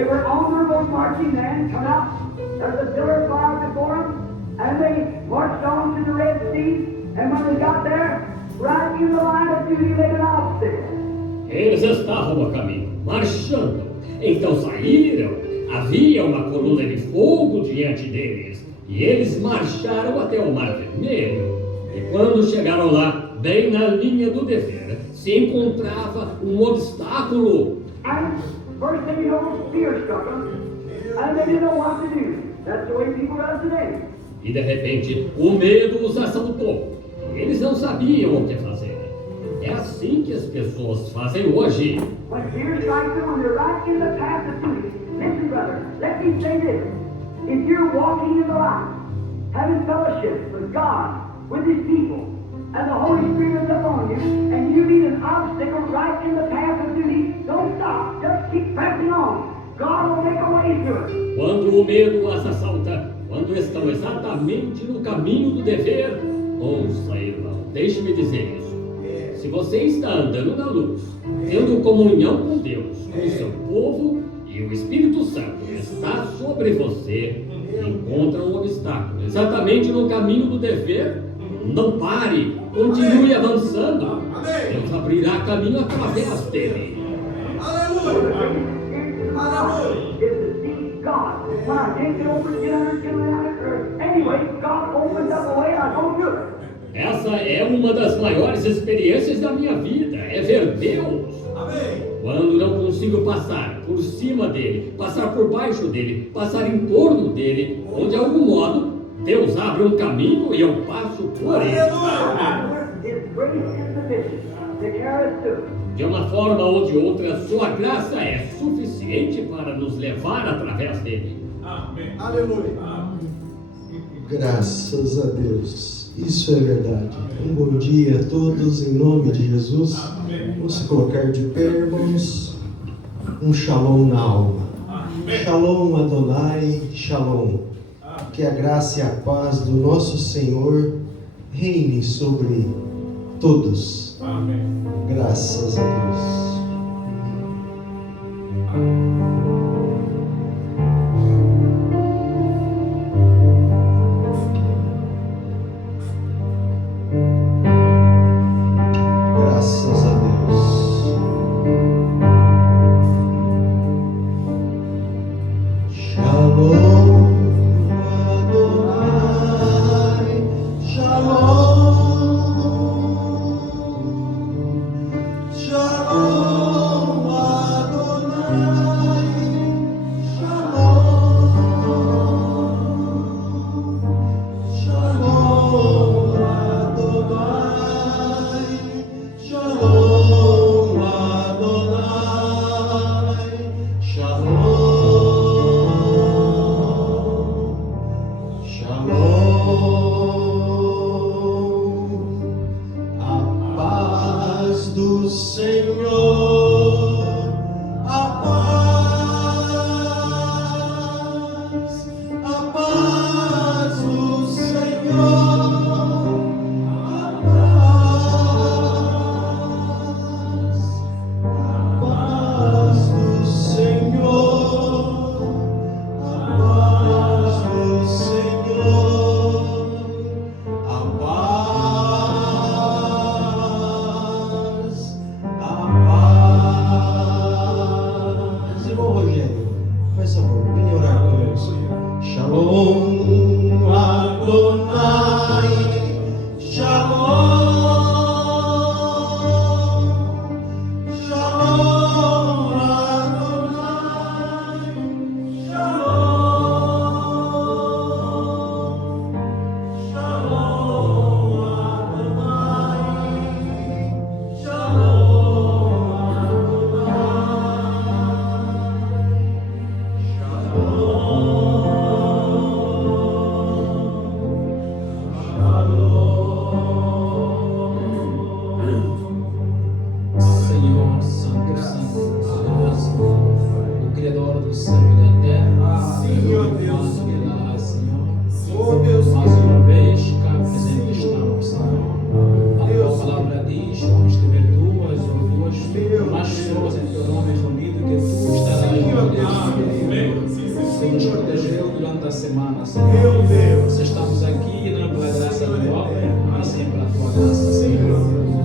They were honorable marching men, come out. There's a pillar of fire before them, and they marched on to the Red Sea. And when they got there, right in the line of duty, laid an obstacle. Eles estavam a caminho, marchando. Então saíram. Havia uma coluna de fogo diante deles. E eles marcharam até o Mar Vermelho. E quando chegaram lá, bem na linha do dever, se encontrava um obstáculo. And first thing you know, fear struck them, and they didn't know what to do. That's the way people are today. E de repente, o medo os assaltou. E eles não sabiam o que fazer. É assim que as pessoas fazem hoje. When fear strikes them, when they're right in the path of duty, listen, brother, let me say this. If you're walking in the light, having fellowship with God, with His people, and the Holy Spirit is upon you, and you meet an obstacle right in the path of duty, don't stop. Just keep pressing on. God will make a way through it. Quando o medo as assalta, quando estão exatamente no caminho do dever, ouça, irmão, deixe-me dizer isso. Se você está andando na luz, tendo comunhão com Deus, com o seu povo, e o Espírito Santo está sobre você, encontra um obstáculo exatamente no caminho do dever, não pare, continue avançando. Deus abrirá caminho através dele. It's to see God. When I can't get over it, get under, get out of it. Anyway, God opens up a way, I go through it. Essa é uma das maiores experiências da minha vida, é ver Deus. Quando não consigo passar por cima dele, passar por baixo dele, passar em torno dele, ou de algum modo, Deus abre um caminho e eu passo por ele. His grace is sufficient to carry us through. De uma forma ou de outra, sua graça é suficiente para nos levar através dele. Amém. Aleluia. Graças a Deus. Isso é verdade. Um bom dia a todos, em nome de Jesus. Vamos se colocar de pé, irmãos. Um shalom na alma. Shalom Adonai, shalom. Que a graça e a paz do nosso Senhor reine sobre todos. Amém. Graças a Deus. Graças a Deus. Shalom Adonai, Shalom, Shalom Adonai, Shalom, Shalom Adonai, Shalom Adonai, Shalom, Shalom. A paz do Senhor, a paz do Senhor, a paz do Senhor, a paz do Senhor, a paz da semana, Senhor. Meu Deus. Estamos aqui não pela graça própria, mas sim pela tua graça, Senhor.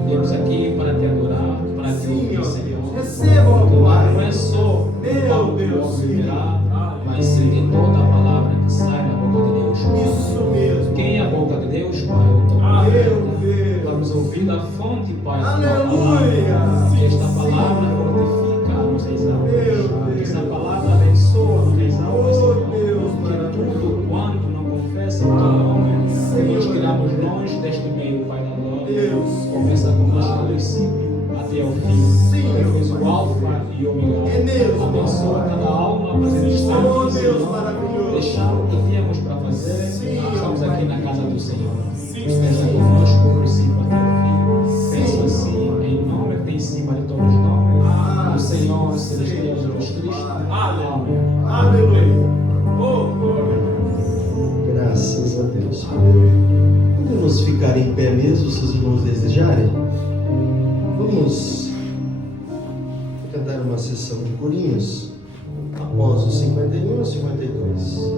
Viemos aqui para te adorar, para te ouvir, Senhor. Receba, ó Porque Pai. não é só Meu algo que Deus, ouvirá, mas sim de toda a palavra que sai da boca de Deus. Isso mesmo. Quem é a boca de Deus, Pai? Eu estou Meu Deus. Vamos ouvir da fonte, Pai, da tua Aleluia. palavra. Que esta palavra fortifica as nossas almas. Meu Deus. Que esta palavra abençoa as nossas almas, Oh, Senhor. Deus, Que maravilhoso. tudo quanto não confessa o teu nome, Senhor. nós tiramos longe deste meio, Pai da glória. Deus. Começa conosco do princípio até o fim. Sim, Tu és meu o alfa e o ômega. É mesmo. Abençoa cada alma para estar Oh, aqui, Deus Senhor. maravilhoso. Deixar o que tínhamos para fazer. Sim, Estamos Pai. aqui na casa do Senhor. Sim, Esteja Senhor. conosco do princípio até o fim. Sim. Peço assim, em nome que tem em cima de todos os nomes, do Senhor Celestial Jesus Cristo. Amém. Aleluia. Oh, glória. Graças a Deus. Podemos ficar em pé mesmo, se os irmãos desejarem? Vamos cantar uma sessão de corinhos após os 51 e 52.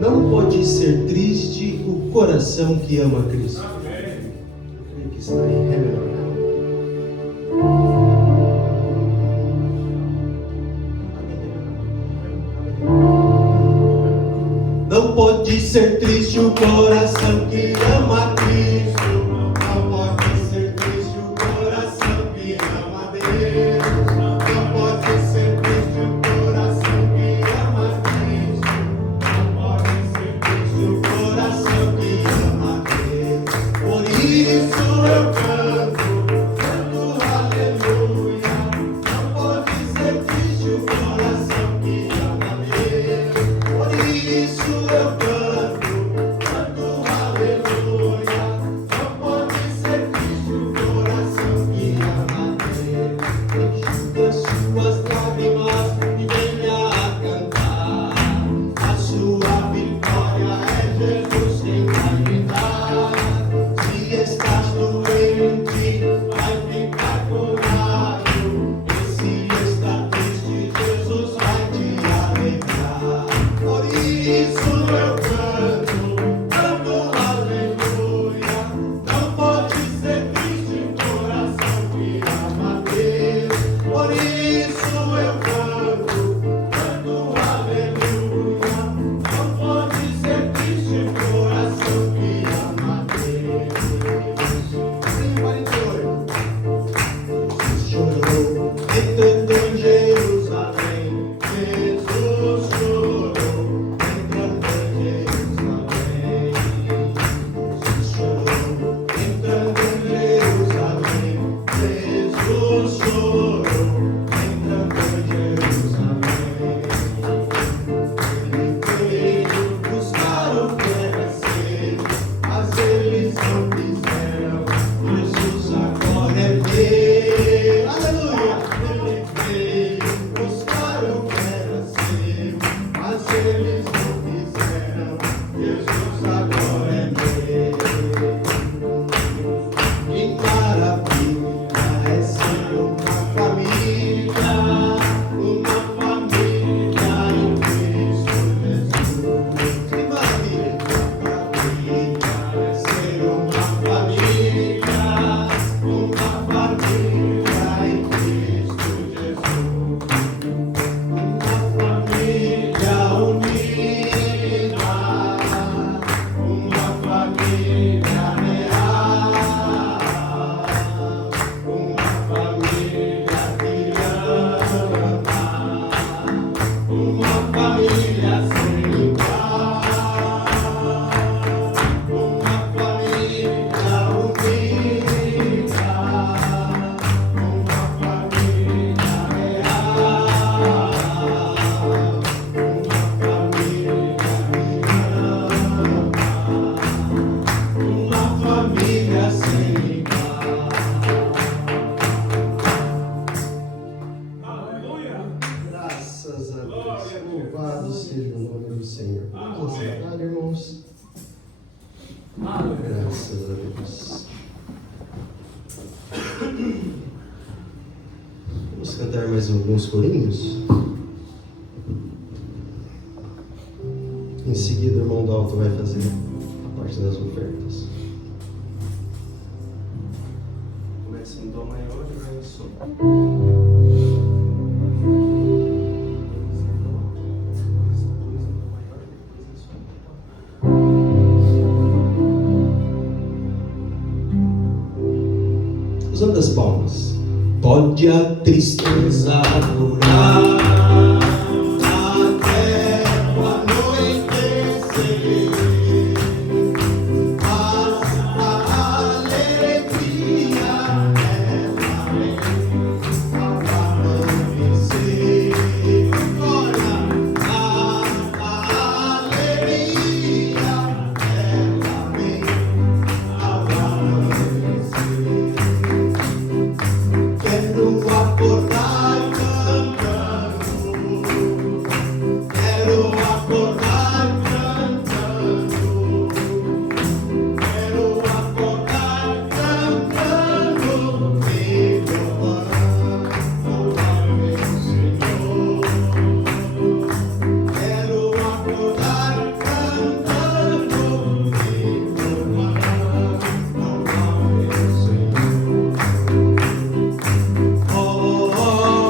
Não pode ser triste o coração que ama Cristo. Que está em Ré menor. Não pode ser triste o coração que ama Cristo. Não pode ser triste o coração que ama Deus. Não pode ser triste o coração que ama Cristo. Não pode ser triste o coração que ama Deus. Por isso eu canto aleluia. Não pode ser triste o coração que ama Deus. Por isso eu canto aleluia. Não pode ser triste o coração que ama Deus. Enxuga suas lágrimas e venha a cantar. A sua vitória é Jesus quem vai me dar. Se estás doente, vai ficar curado. E se está triste, Jesus vai te alegrar. Por isso eu canto aleluia. Não pode ser triste o coração que ama Deus. Por isso eu canto aleluia. Não pode ser triste o coração que ama Deus. Sim, Maritônio. Chorou entrando em Jerusalém. Jesus chorou entrando em Jerusalém. Jesus chorou entrando em Jerusalém. Jesus chorou entrando em Jerusalém. Ele veio buscar o que era seu, mas eles não quiseram. Jesus agora é meu. Aleluia! Ele veio buscar o que era seu, mas eles não quiseram. Jesus agora é meu. Que maravilha é ser uma família em Cristo Jesus. Que maravilha é ser uma família em Cristo Jesus. Uma família unida, uma família real, uma família que ama, uma família sem igual, uma família unida, uma família real, uma família que ama, uma família sem igual. Aleluia. Graças a Deus. Louvado seja o nome do Senhor. Vamos sentar, irmãos. Graças a Deus. Vamos cantar mais alguns corinhos? Em seguida, o irmão Dalton vai fazer a parte das ofertas. Começa em Dó maior e vai em Sol. Usando as palmas. Pode a tristeza durar até o anoitecer, mas a alegria ela vem ao amanhecer. Olha, a alegria ela vem ao amanhecer. Quero acordar cantando, quero acordar cantando, quero acordar cantando, e louvando ao meu Senhor. Quero acordar cantando, e louvando ao meu Senhor. Oh, oh,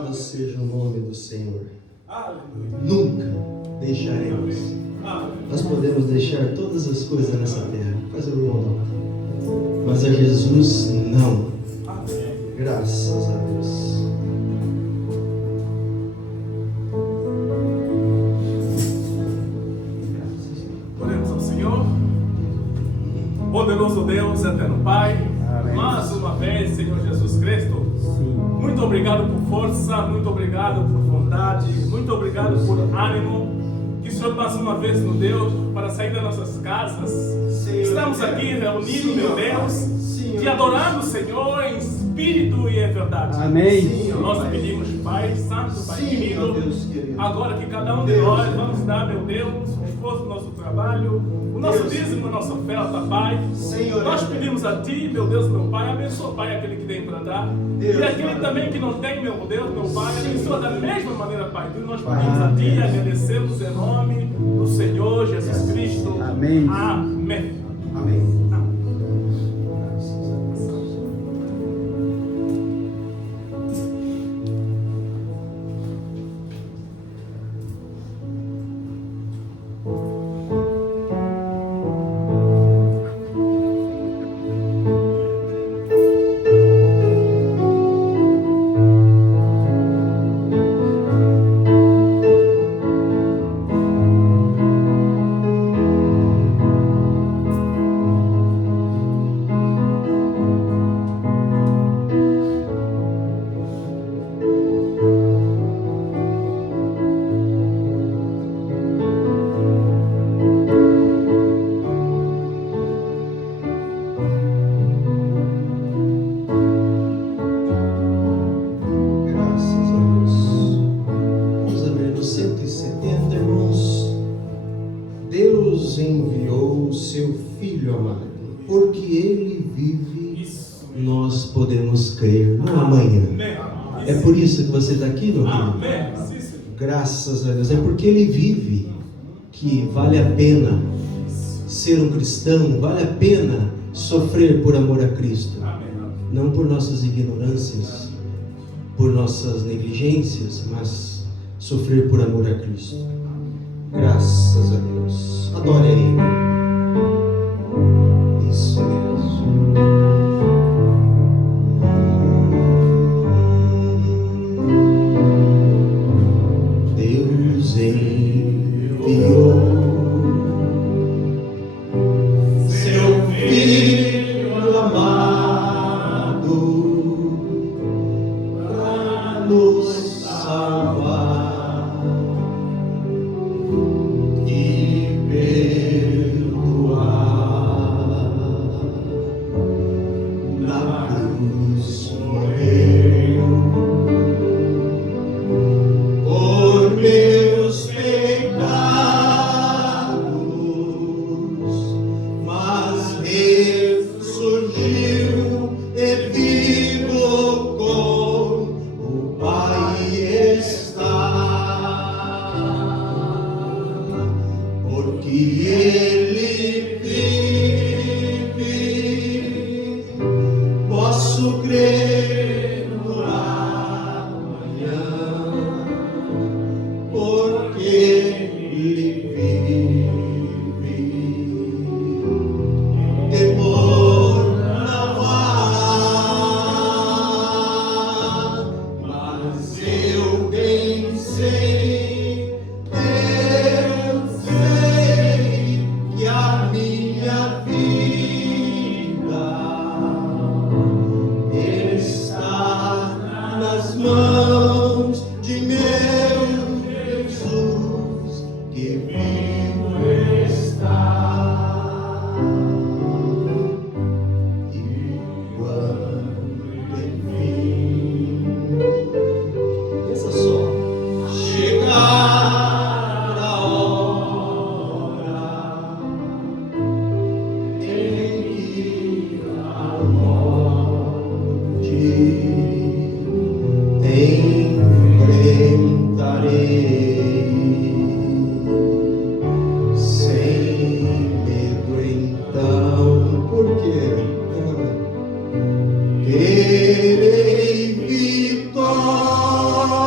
Louvado seja o nome do Senhor. Aleluia. Nunca deixaremos. Aleluia. Nós podemos deixar todas as coisas nessa terra, mas o irmão não. Mas a Jesus não. Amém. Graças a Deus. Oremos ao Senhor. Poderoso Deus, eterno Pai, mais uma vez, Senhor Jesus Cristo, muito obrigado por força, muito obrigado por bondade, muito obrigado por ânimo que o Senhor mais uma vez nos deu para sair das nossas casas. Estamos aqui reunidos, meu Deus, te adorando, Senhor, em espírito e em verdade. Amém. Nós pedimos, Pai Santo, Pai Sim, querido, meu Deus querido. agora que cada um de Deus, nós Deus. vamos dar, meu Deus, o esforço do nosso trabalho, o nosso Deus, dízimo, a nossa oferta, Pai. Senhor, Nós pedimos a Ti, meu Deus, meu Pai, abençoa, Pai, aquele que tem para dar. Deus, E aquele Pai. também que não tem, meu Deus, meu Pai, abençoa da mesma maneira, Pai. E nós Pai. pedimos a Ti e Amém. agradecemos em nome do Senhor Jesus Cristo. Amém. Amém. Amém. Graças a Deus. Vamos abrir no 170, irmãos. Deus enviou o seu Filho amado, porque Ele vive, Isso. nós podemos crer no amanhã. Amém. É por isso que você está aqui, meu querido? Amém. Sim, Senhor. Graças a Deus. É porque Ele vive que vale a pena ser um cristão, vale a pena sofrer por amor a Cristo. Amém. Não por nossas ignorâncias, por nossas negligências, mas sofrer por amor a Cristo. Graças a Deus. Adore a Ele. Isso mesmo. Deus enviou seu Filho amado para nos salvar e perdoar. Na cruz morreu por meus pecados, mas ressurgiu e vivo com o Pai está, porque Ele vive, posso crer no amanhã, porque Ele vive. Temor não há, mas eu bem sei, eu sei que a minha vida está nas mãos de meu Jesus, que vivo está. E quando enfim, pensa só, chegar a hora em que a morte enfrentarei sem medo, então, por quê? Terei vitória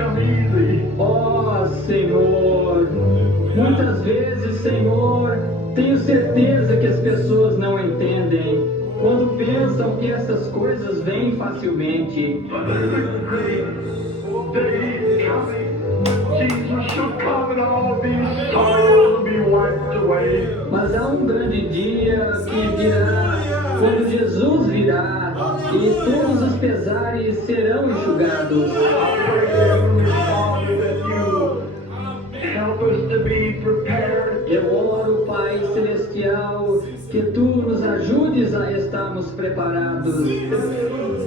come easy. Ó Senhor, muitas vezes, Senhor, tenho certeza que as pessoas não entendem quando pensam que essas coisas vêm facilmente. But there's a great day coming. Jesus shall come and all these sorrows will be wiped away. Mas há um grande dia que virá, quando Jesus virá, e todos os pesares serão enxugados. I pray, Heavenly Father, that you help us to be prepared. Eu oro, Pai Celestial, que Tu nos ajudes a estarmos preparados.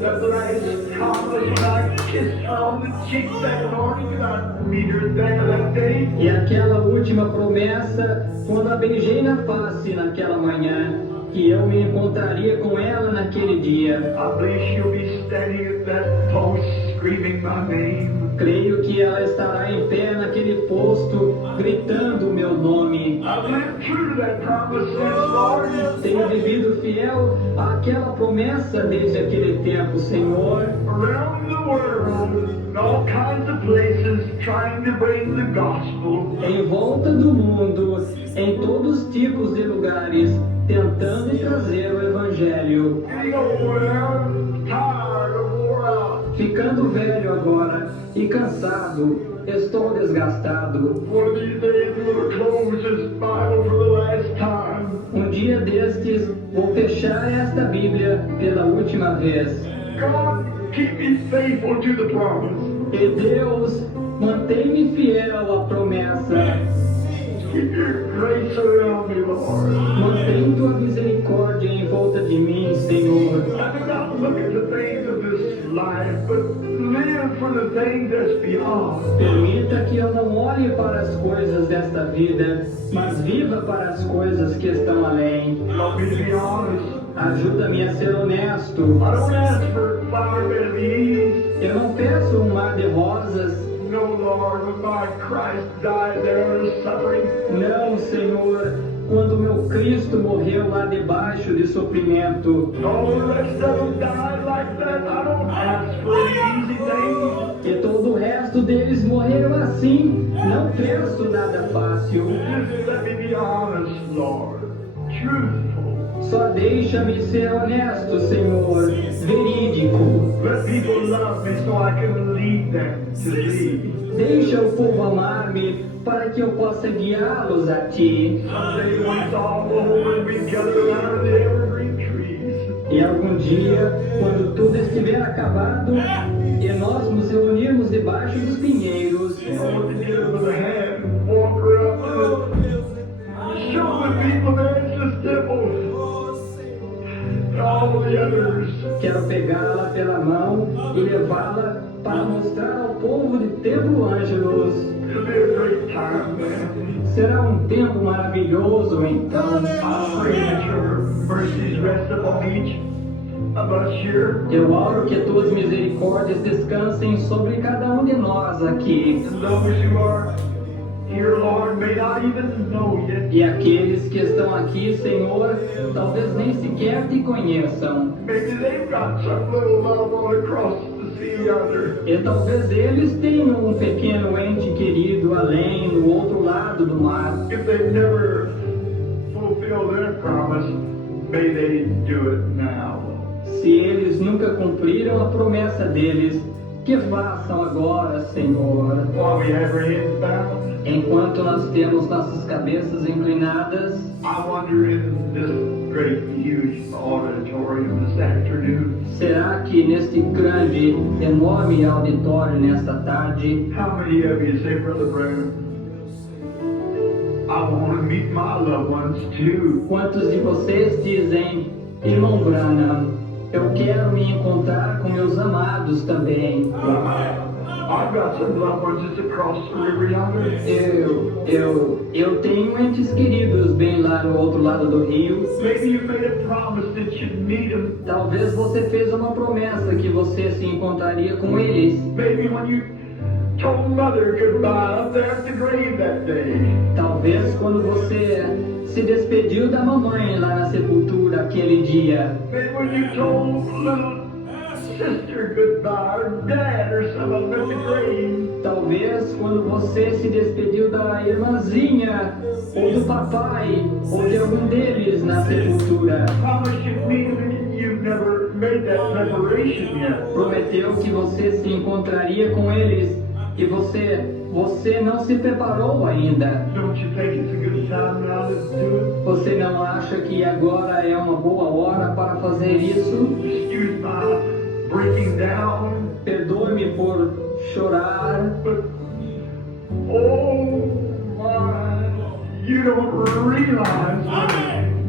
That when I accomplish my kiss her on the cheek that morning, and I meet her there that day. E aquela última promessa, quando a beijei na face naquela manhã, que eu me encontraria com ela naquele dia. I believe she'll be standing at that post screaming my name. Creio que ela estará em pé naquele posto, gritando o meu nome. I've lived true to that promise since, Lord. Tenho vivido fiel àquela promessa desde aquele tempo, Senhor. Around the world, in all kinds of places, trying to bring the gospel. Em volta do mundo, em todos os tipos de lugares, tentando trazer o Evangelho. Getting old now, tired or wore out. Ficando velho agora e cansado, estou desgastado. One of these days we'll close this Bible for the last time. Um dia destes, vou fechar esta Bíblia pela última vez. God, keep me faithful to the promise. E Deus, mantém-me fiel à promessa. Keep your grace around me, Lord. Mantém tua misericórdia em volta de mim, Senhor. I do not look at the things of this life, but live for the things that's beyond. Permita que eu não olhe para as coisas desta vida, mas viva para as coisas que estão além. Help me to be honest. Ajuda-me a ser honesto. I don't ask for flower bed of ease. Eu não peço um mar de rosas. No, Lord, when my Christ died there is suffering. Não, Senhor, quando meu Cristo morreu lá debaixo de sofrimento. All the rest of them died like that. I don't ask for an easy thing. E todo o resto deles morreram assim. Não peço nada fácil. Just let me be honest, Lord. Truthful. Só deixa-me ser honesto, Senhor. Verídico. Let people love me so I can lead them to thee. Deixa o povo amar-me para que eu possa guiá-los a Ti. Someday when it's all over, we gather around the evergreen trees. E algum dia, quando tudo estiver acabado, e nós nos reunirmos debaixo dos pinheiros, I want to give them a hand and walk around to show the people that it's just simple. And all the others. quero pegá-la pela mão e levá-la para mostrar ao povo de Templo Ângelos. It'll be a great time, man. Será um tempo maravilhoso, então. I pray that your mercies rest upon each of us here. Eu oro que tuas misericórdias descansem sobre cada um de nós aqui. And those who are here, Lord, may not even know yet. E aqueles que estão aqui, Senhor, talvez nem sequer te conheçam. Maybe they've got some little loved one across the sea yonder. E talvez eles tenham um pequeno ente querido além, no outro lado do mar. If they never fulfill their promise, may they do it now. Se eles nunca cumpriram a promessa deles, que façam agora, Senhor. While we have our heads bowed, Enquanto nós temos nossas cabeças inclinadas, I wonder in this great, huge auditorium this afternoon, será que neste grande, enorme auditório nesta tarde, how many of you say, Brother Branham, I want to meet my loved ones too. quantos de vocês dizem, irmão Branham, eu quero me encontrar com meus amados também. I've got some loved ones just across the river yonder. Eu tenho entes queridos bem lá no outro lado do rio. Maybe you made a promise that you'd meet them. Talvez você fez uma promessa que você se encontraria com eles. Maybe when you told Mother goodbye up there at the grave that day. Talvez quando você se despediu da mamãe lá na sepultura aquele dia. Maybe when you told little sister goodbye, or dad, or some of them at the grave. talvez quando você se despediu da irmãzinha, ou do papai, ou de algum deles na sepultura. Promise me that you've never made that preparation yet. Prometeu que você se encontraria com eles e você não se preparou ainda. Don't you think it's a good time now to do it? Você não acha que agora é uma boa hora para fazer isso? Excuse my breaking down, Perdoe-me por chorar, but oh my, you don't realize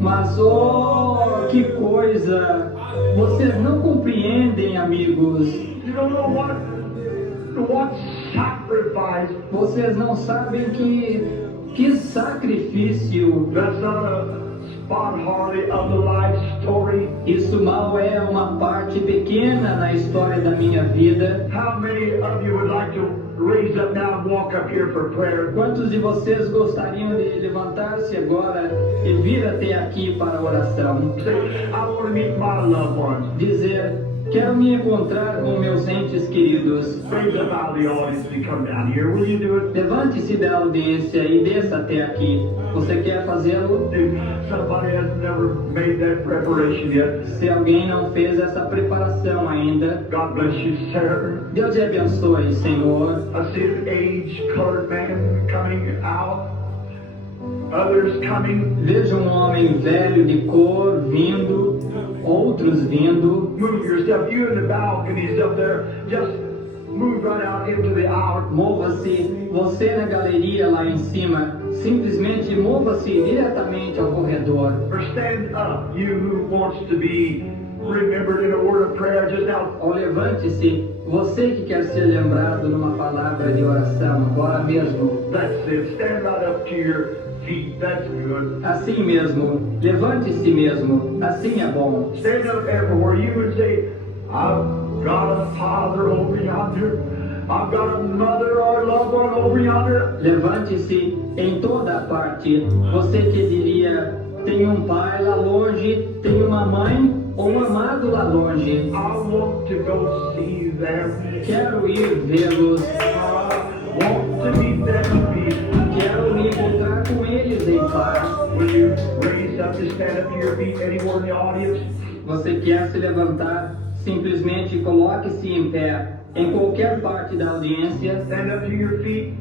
mas oh, que coisa! Vocês não compreendem, amigos. you don't know what sacrifice. Vocês não sabem que sacrifício. That's not a spot hardly of the life story. Isso mal é uma parte pequena na história da minha vida. How many of you would like to raise up now and walk up here for prayer? Quantos de vocês gostariam de levantar-se agora e vir até aqui para a oração? Say, I want to meet my loved ones. Dizer, quero me encontrar com meus entes queridos. Raise up out of the audience and come down here. Will you do it? Levante-se da audiência e desça até aqui. Você quer fazê-lo? If somebody has never made that preparation yet, Se alguém não fez essa preparação ainda, God bless you, sir. Deus te abençoe, Senhor. I see an aged-colored man coming out. Others coming. Vejo um homem velho de cor vindo, outros vindo. Move yourself. You in the balconies up there, just move right out into the aisle. Mova-se, você na galeria lá em cima, simplesmente mova-se diretamente ao corredor. Or stand up, you who wants to be remembered in a word of prayer just now. Ou levante-se, você que quer ser lembrado numa palavra de oração, agora mesmo. That's it. Stand right up to your feet. That's good. Assim mesmo, levante-se mesmo, assim é bom. Stand up everywhere. You would say, I've got a father over yonder. I've got a mother or a loved one over yonder. Levante-se em toda a parte. Você que diria, tem um pai lá longe, tem uma mãe ou um amado lá longe. I want to go see them. Quero ir vê-los, I want to meet them in peace. quero me encontrar com eles em paz. Will you raise up to stand up to your feet anywhere in the audience? Você quer se levantar? Simplesmente coloque-se em pé em qualquer parte da audiência. Stand up to your feet.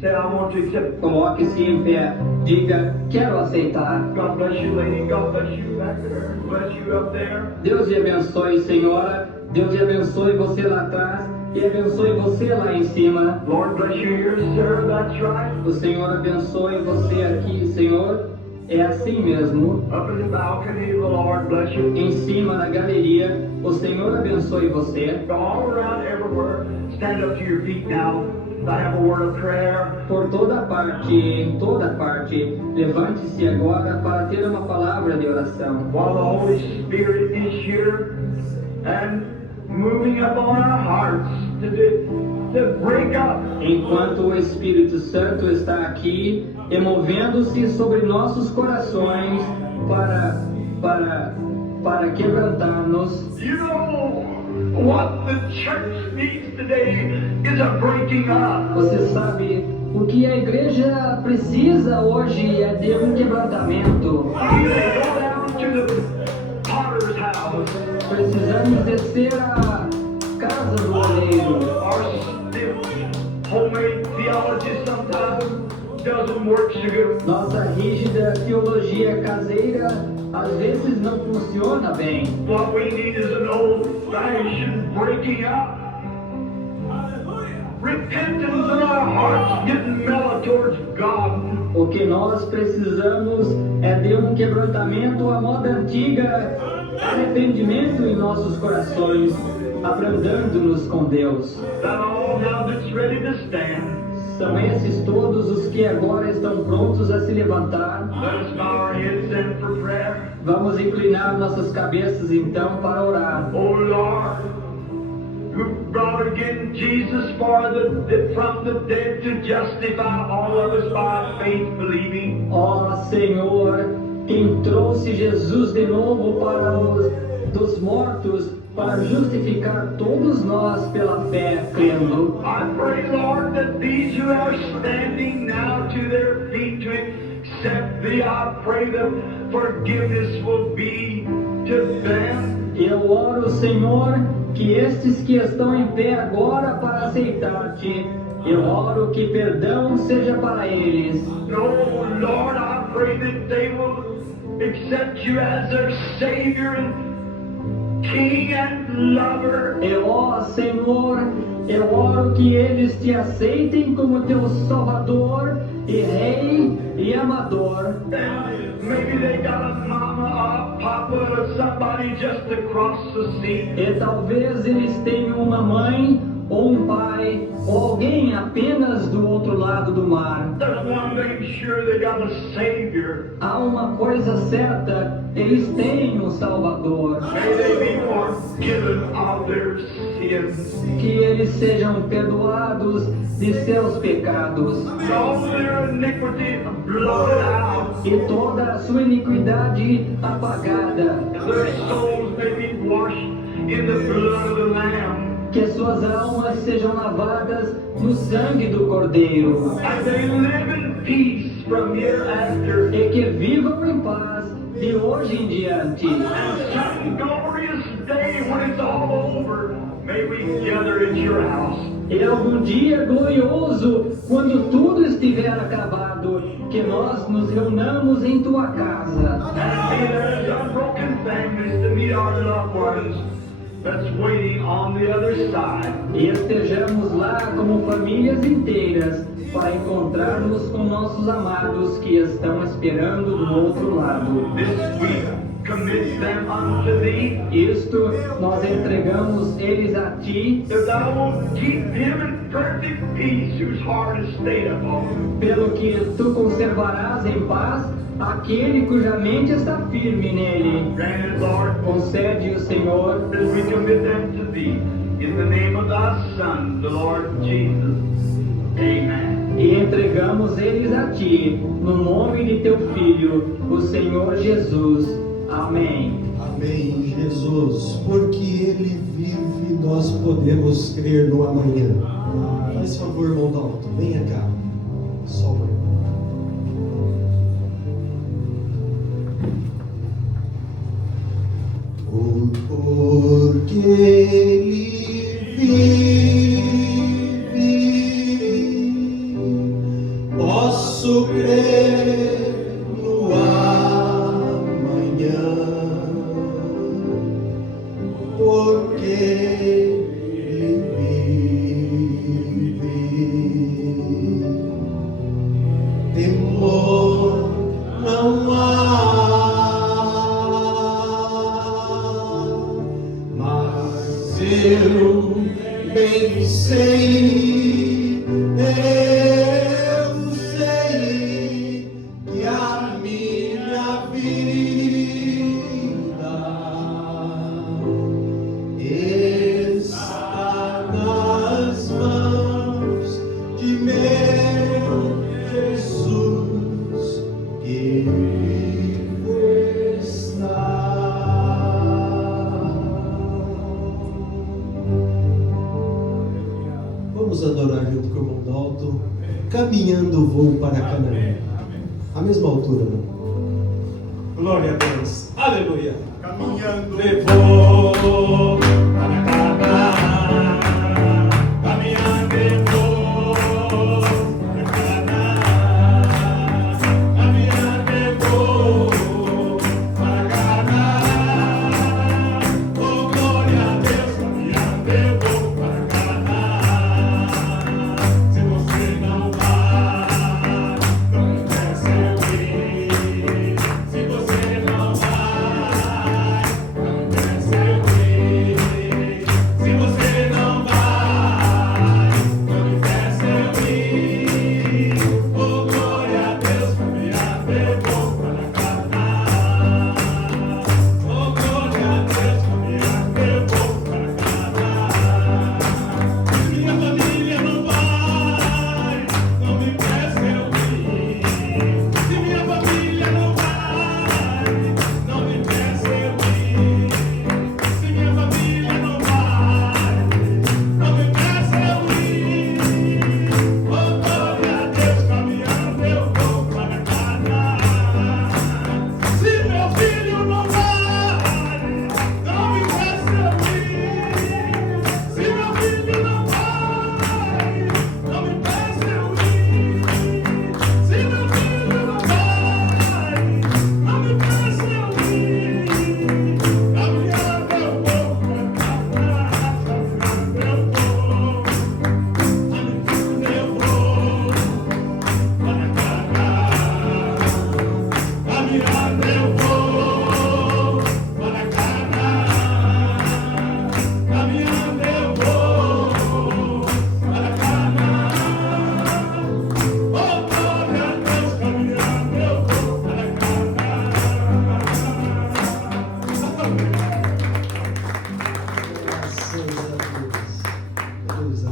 Say, I want to accept. Coloque-se em pé. Diga, quero aceitar. God bless you, lady. God bless you back there. Bless you up there. Deus te abençoe, senhora. Deus te abençoe você lá atrás e abençoe você lá em cima. Lord bless you here, sir. That's right. O Senhor abençoe você aqui, Senhor. É assim mesmo. Up in the balcony, the Lord bless you. Em cima na galeria, o Senhor abençoe você. All around everywhere. Stand up to your feet now. I have a word of prayer. Por toda parte, em toda parte, levante-se agora para ter uma palavra de oração. While the Holy Spirit is here and moving up on our hearts to break up. Enquanto o Espírito Santo está aqui, movendo-se sobre nossos corações para quebrantar-nos. You know what the church needs today is a breaking up. Você sabe, o que a igreja precisa hoje é de um quebrantamento. We may go down to the potter's house. Precisamos descer à casa do oleiro. Our stiff homemade theology sometimes doesn't work so good. Nossa rígida teologia caseira às vezes não funciona bem. What we need is an old-fashioned breaking up. Repentance in our hearts, getting mellow towards God. O que nós precisamos é de um quebrantamento à moda antiga, arrependimento em nossos corações, abrandando-nos com Deus. That all now that's ready to stand. São esses todos os que agora estão prontos a se levantar. Let us bow our heads then for prayer. Vamos inclinar nossas cabeças então para orar. Oh Lord, who brought again Jesus from the dead to justify all of us by faith believing. Ó Senhor, quem trouxe Jesus de novo para dos mortos para justificar todos nós pela fé, crendo. I pray, Lord, that these who are standing now to their feet to accept Thee, I pray that forgiveness will be to them. Eu oro, Senhor, que estes que estão em pé agora para aceitar-te, eu oro que perdão seja para eles. Oh, Lord, I pray that they will accept You as their Savior and King and Lover. Senhor, eu oro que eles te aceitem como teu Salvador e Rei e Amador. And maybe they got a mama, a papa, or somebody just across the sea. E talvez eles tenham uma mãe ou um pai ou alguém apenas do outro lado do mar. There's one thing sure, they got a Savior. Há uma coisa certa, eles têm um Salvador. May they be forgiven of their sins. Que eles sejam perdoados de seus pecados. All their iniquity blotted out. E toda a sua iniquidade apagada. And their souls may be washed in the blood of the Lamb. Que suas almas sejam lavadas no sangue do Cordeiro. And they live in peace from hereafter. E que vivam em paz de hoje em diante. And some glorious day when it's all over, may we gather at Your house. E algum dia glorioso, quando tudo estiver acabado, que nós nos reunamos em tua casa. And be there as unbroken families to meet our loved ones that's waiting on the other side. E estejamos lá como famílias inteiras para encontrarmos com nossos amados que estão esperando do outro lado. This week, commit them unto Thee. Isto nós entregamos eles a ti, If Thou wilt keep him in perfect peace whose heart is stayed upon Thee. pelo que tu conservarás em paz aquele cuja mente está firme nele. Grant it, Lord, Concede-o, Senhor, as we commit them to Thee. In the name of Thy Son, the Lord Jesus. Amen. e entregamos eles a ti, no nome de teu Filho, o Senhor Jesus. Amém. Amém, Jesus. Porque Ele vive, nós podemos crer no amanhã. Faz favor, irmão Dalton, venha cá. Só um. Porque Ele vive, posso crer no amanhã, porque Ele vive. Temor não há, mas eu bem sei, eu sei que a minha vida está nas mãos de meu Jesus, que vivo está. Vamos adorar junto com o irmão Dalton, caminhando o voo para Canaã. A mesma altura, não? Glória a Deus. Aleluia. Caminhando. Levou para Canaã. Caminhando levou para Canaã. Caminhando levou para Canaã. Oh, glória a Deus. Caminhando levou para Canaã. Se você não vai, não desce ir. Se você não vai, não desce ir.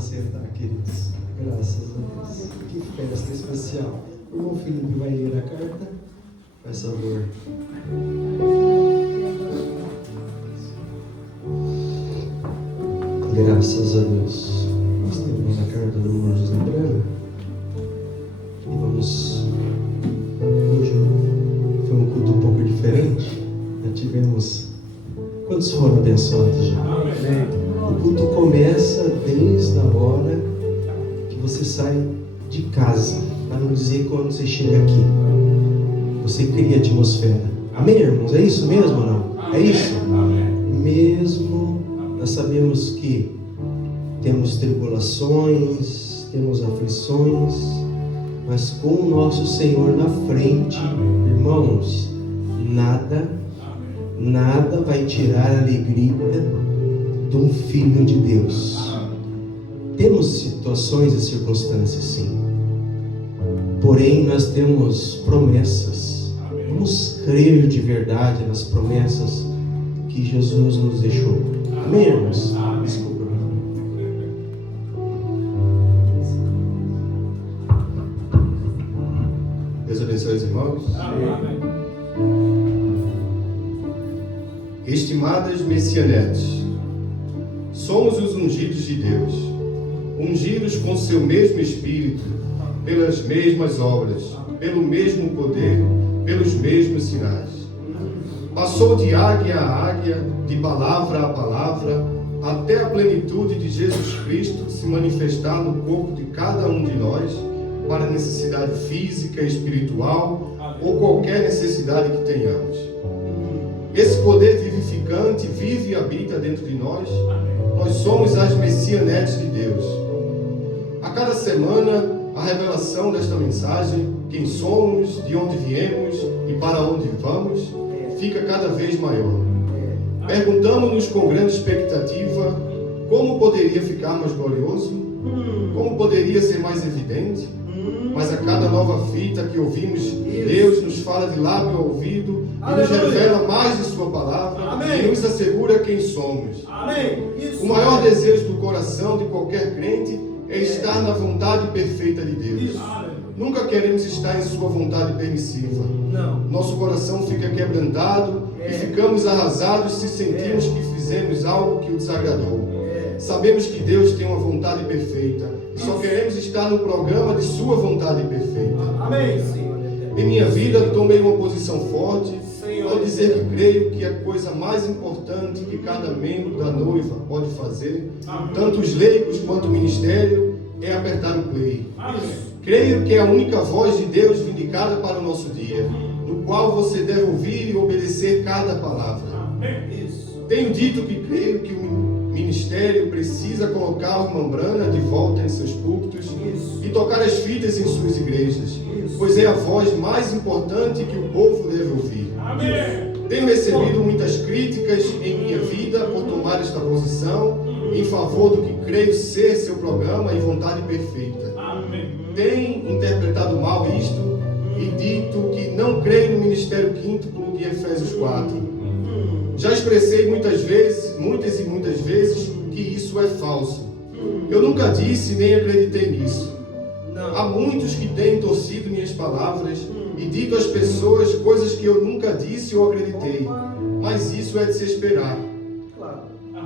sentar, queridos. Graças a Deus. Que festa especial. O irmão Felipe vai ler a carta. Faz favor. Graças a Deus. Nós temos a carta do irmão José Brana. E vamos. Hoje foi um culto um pouco diferente. Já tivemos. Quantos foram abençoados já? Amém. O culto começa desde a hora que você sai de casa, para não dizer quando você chega aqui. Você cria atmosfera. Amém, irmãos? É isso mesmo ou não? É isso? Mesmo nós sabemos que temos tribulações, temos aflições, mas com o nosso Senhor na frente, irmãos, nada vai tirar a alegria de um filho de Deus. Temos situações e circunstâncias, sim. Porém, nós temos promessas. Vamos crer de verdade nas promessas que Jesus nos deixou. Amém, irmãos? Desculpa. Deus abençoe os irmãos. Amém. Estimadas messianetes, somos os ungidos de Deus, ungidos com seu mesmo Espírito, pelas mesmas obras, pelo mesmo poder, pelos mesmos sinais. Passou de águia a águia, de palavra a palavra, até a plenitude de Jesus Cristo se manifestar no corpo de cada um de nós, para necessidade física, espiritual ou qualquer necessidade que tenhamos. Esse poder vivificante vive e habita dentro de nós. Nós somos as messianetes de Deus. A cada semana, a revelação desta mensagem, quem somos, de onde viemos e para onde vamos, fica cada vez maior. Perguntamos-nos com grande expectativa como poderia ficar mais glorioso, como poderia ser mais evidente, mas a cada nova fita que ouvimos, Deus nos fala de lábio ao ouvido e nos revela mais de sua palavra. Amém. E nos assegura quem somos. Amém. O maior desejo do coração de qualquer crente é estar na vontade perfeita de Deus. Nunca queremos estar em sua vontade permissiva. Não. Nosso coração fica quebrantado e ficamos arrasados se sentimos que fizemos algo que o desagradou. Sabemos que Deus tem uma vontade perfeita e só queremos estar no programa de sua vontade perfeita. Amém, Senhor. Em minha vida tomei uma posição forte ao dizer que creio que a coisa mais importante que cada membro da noiva pode fazer, tanto os leigos quanto o ministério, é apertar o play. Creio que é a única voz de Deus vindicada para o nosso dia, no qual você deve ouvir e obedecer cada palavra. Tenho dito que creio que o ministério precisa colocar o irmão Brana de volta em seus púlpitos e tocar as fitas em suas igrejas, pois é a voz mais importante que o povo deve ouvir. Amém. Tenho recebido muitas críticas em minha vida por tomar esta posição em favor do que creio ser seu programa e vontade perfeita. Amém. Tenho interpretado mal isto e dito que não creio no ministério quíntuplo de Efésios 4. Já expressei muitas e muitas vezes que isso é falso. Eu nunca disse nem acreditei nisso. Há muitos que têm torcido minhas palavras e dito às pessoas coisas que eu nunca disse ou acreditei. Mas isso é de se esperar.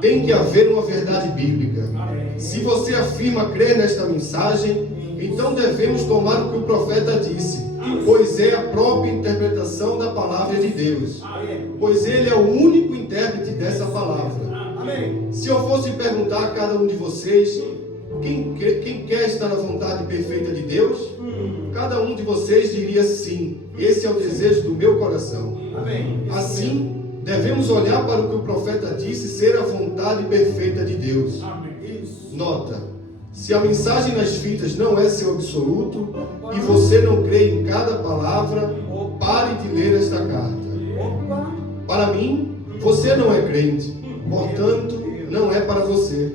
Tem que haver uma verdade bíblica. Se você afirma crer nesta mensagem, então devemos tomar o que o profeta disse, pois é a própria interpretação da palavra de Deus, pois ele é o único intérprete dessa palavra. Se eu fosse perguntar a cada um de vocês quem quer estar na vontade perfeita de Deus, cada um de vocês diria sim, esse é o desejo do meu coração. Assim, devemos olhar para o que o profeta disse ser a vontade perfeita de Deus. Nota: se a mensagem nas fitas não é seu absoluto e você não crê em cada palavra, pare de ler esta carta. Para mim, você não é crente, portanto, não é para você.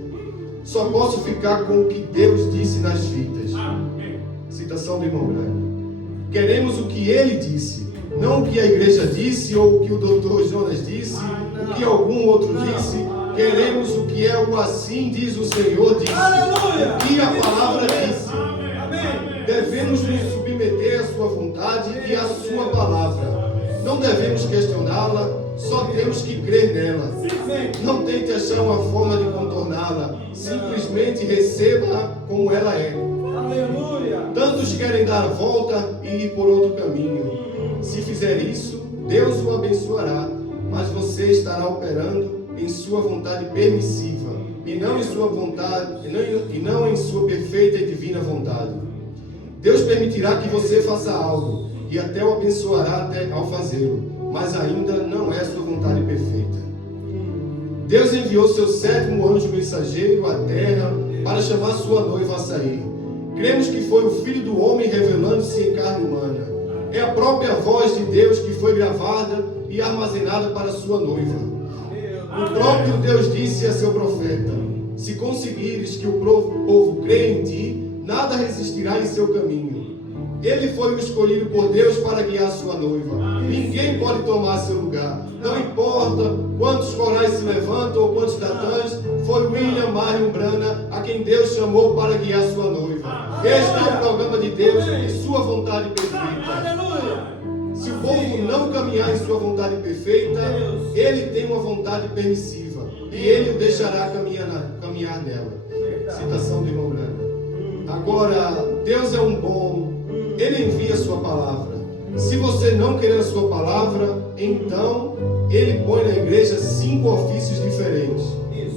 Só posso ficar com o que Deus disse nas fitas. Citação do irmão Branco. Queremos o que ele disse, não o que a igreja disse ou o que o doutor Jonas disse, o que algum outro disse Queremos o que é o assim diz o Senhor disse. Aleluia. O que a palavra disse. Amém. Devemos nos submeter à sua vontade e à sua palavra. Não devemos questioná-la, só temos que crer nela. Não tente achar uma forma de contorná-la. Simplesmente receba-a como ela é. Aleluia. Tantos querem dar a volta e ir por outro caminho. Se fizer isso, Deus o abençoará, mas você estará operando em sua vontade permissiva e não em sua vontade e não em sua perfeita e divina vontade. Deus permitirá que você faça algo e até o abençoará até ao fazê-lo, mas ainda não é sua vontade perfeita. Deus enviou seu 7º anjo mensageiro à terra para chamar sua noiva a sair. Cremos que foi o Filho do Homem revelando-se em carne humana. É a própria voz de Deus que foi gravada e armazenada para sua noiva. O próprio Deus disse a seu profeta: se conseguires que o povo creia em ti, nada resistirá em seu caminho. Ele foi o escolhido por Deus para guiar sua noiva. Ninguém pode tomar seu lugar. Não importa quantos corais se levantam ou quantos Datãs, foi William Marion Branham a quem Deus chamou para guiar sua noiva. Este é o programa de Deus e sua vontade perfeita. Se o povo não caminhar em sua vontade perfeita, ele tem uma vontade permissiva e ele o deixará caminhar nela. Citação de irmão Branham. Agora, Deus é um bom, ele envia a sua palavra. Se você não querer a sua palavra, então ele põe na igreja 5 ofícios diferentes.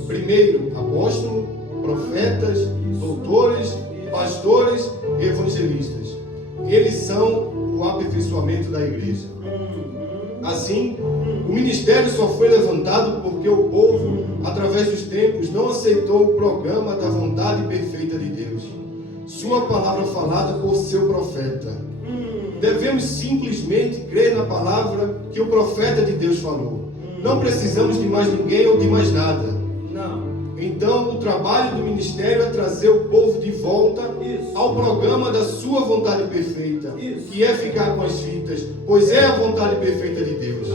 Primeiro, apóstolo, profetas, doutores, pastores e evangelistas. Eles são o aperfeiçoamento da igreja. Assim, o ministério só foi levantado porque o povo, através dos tempos, não aceitou o programa da vontade perfeita de Deus. Sua palavra falada por seu profeta. Devemos simplesmente crer na palavra que o profeta de Deus falou. Não precisamos de mais ninguém ou de mais nada. Então, o trabalho do ministério é trazer o povo de volta ao programa da sua vontade perfeita, que é ficar com as fitas, pois é a vontade perfeita de Deus.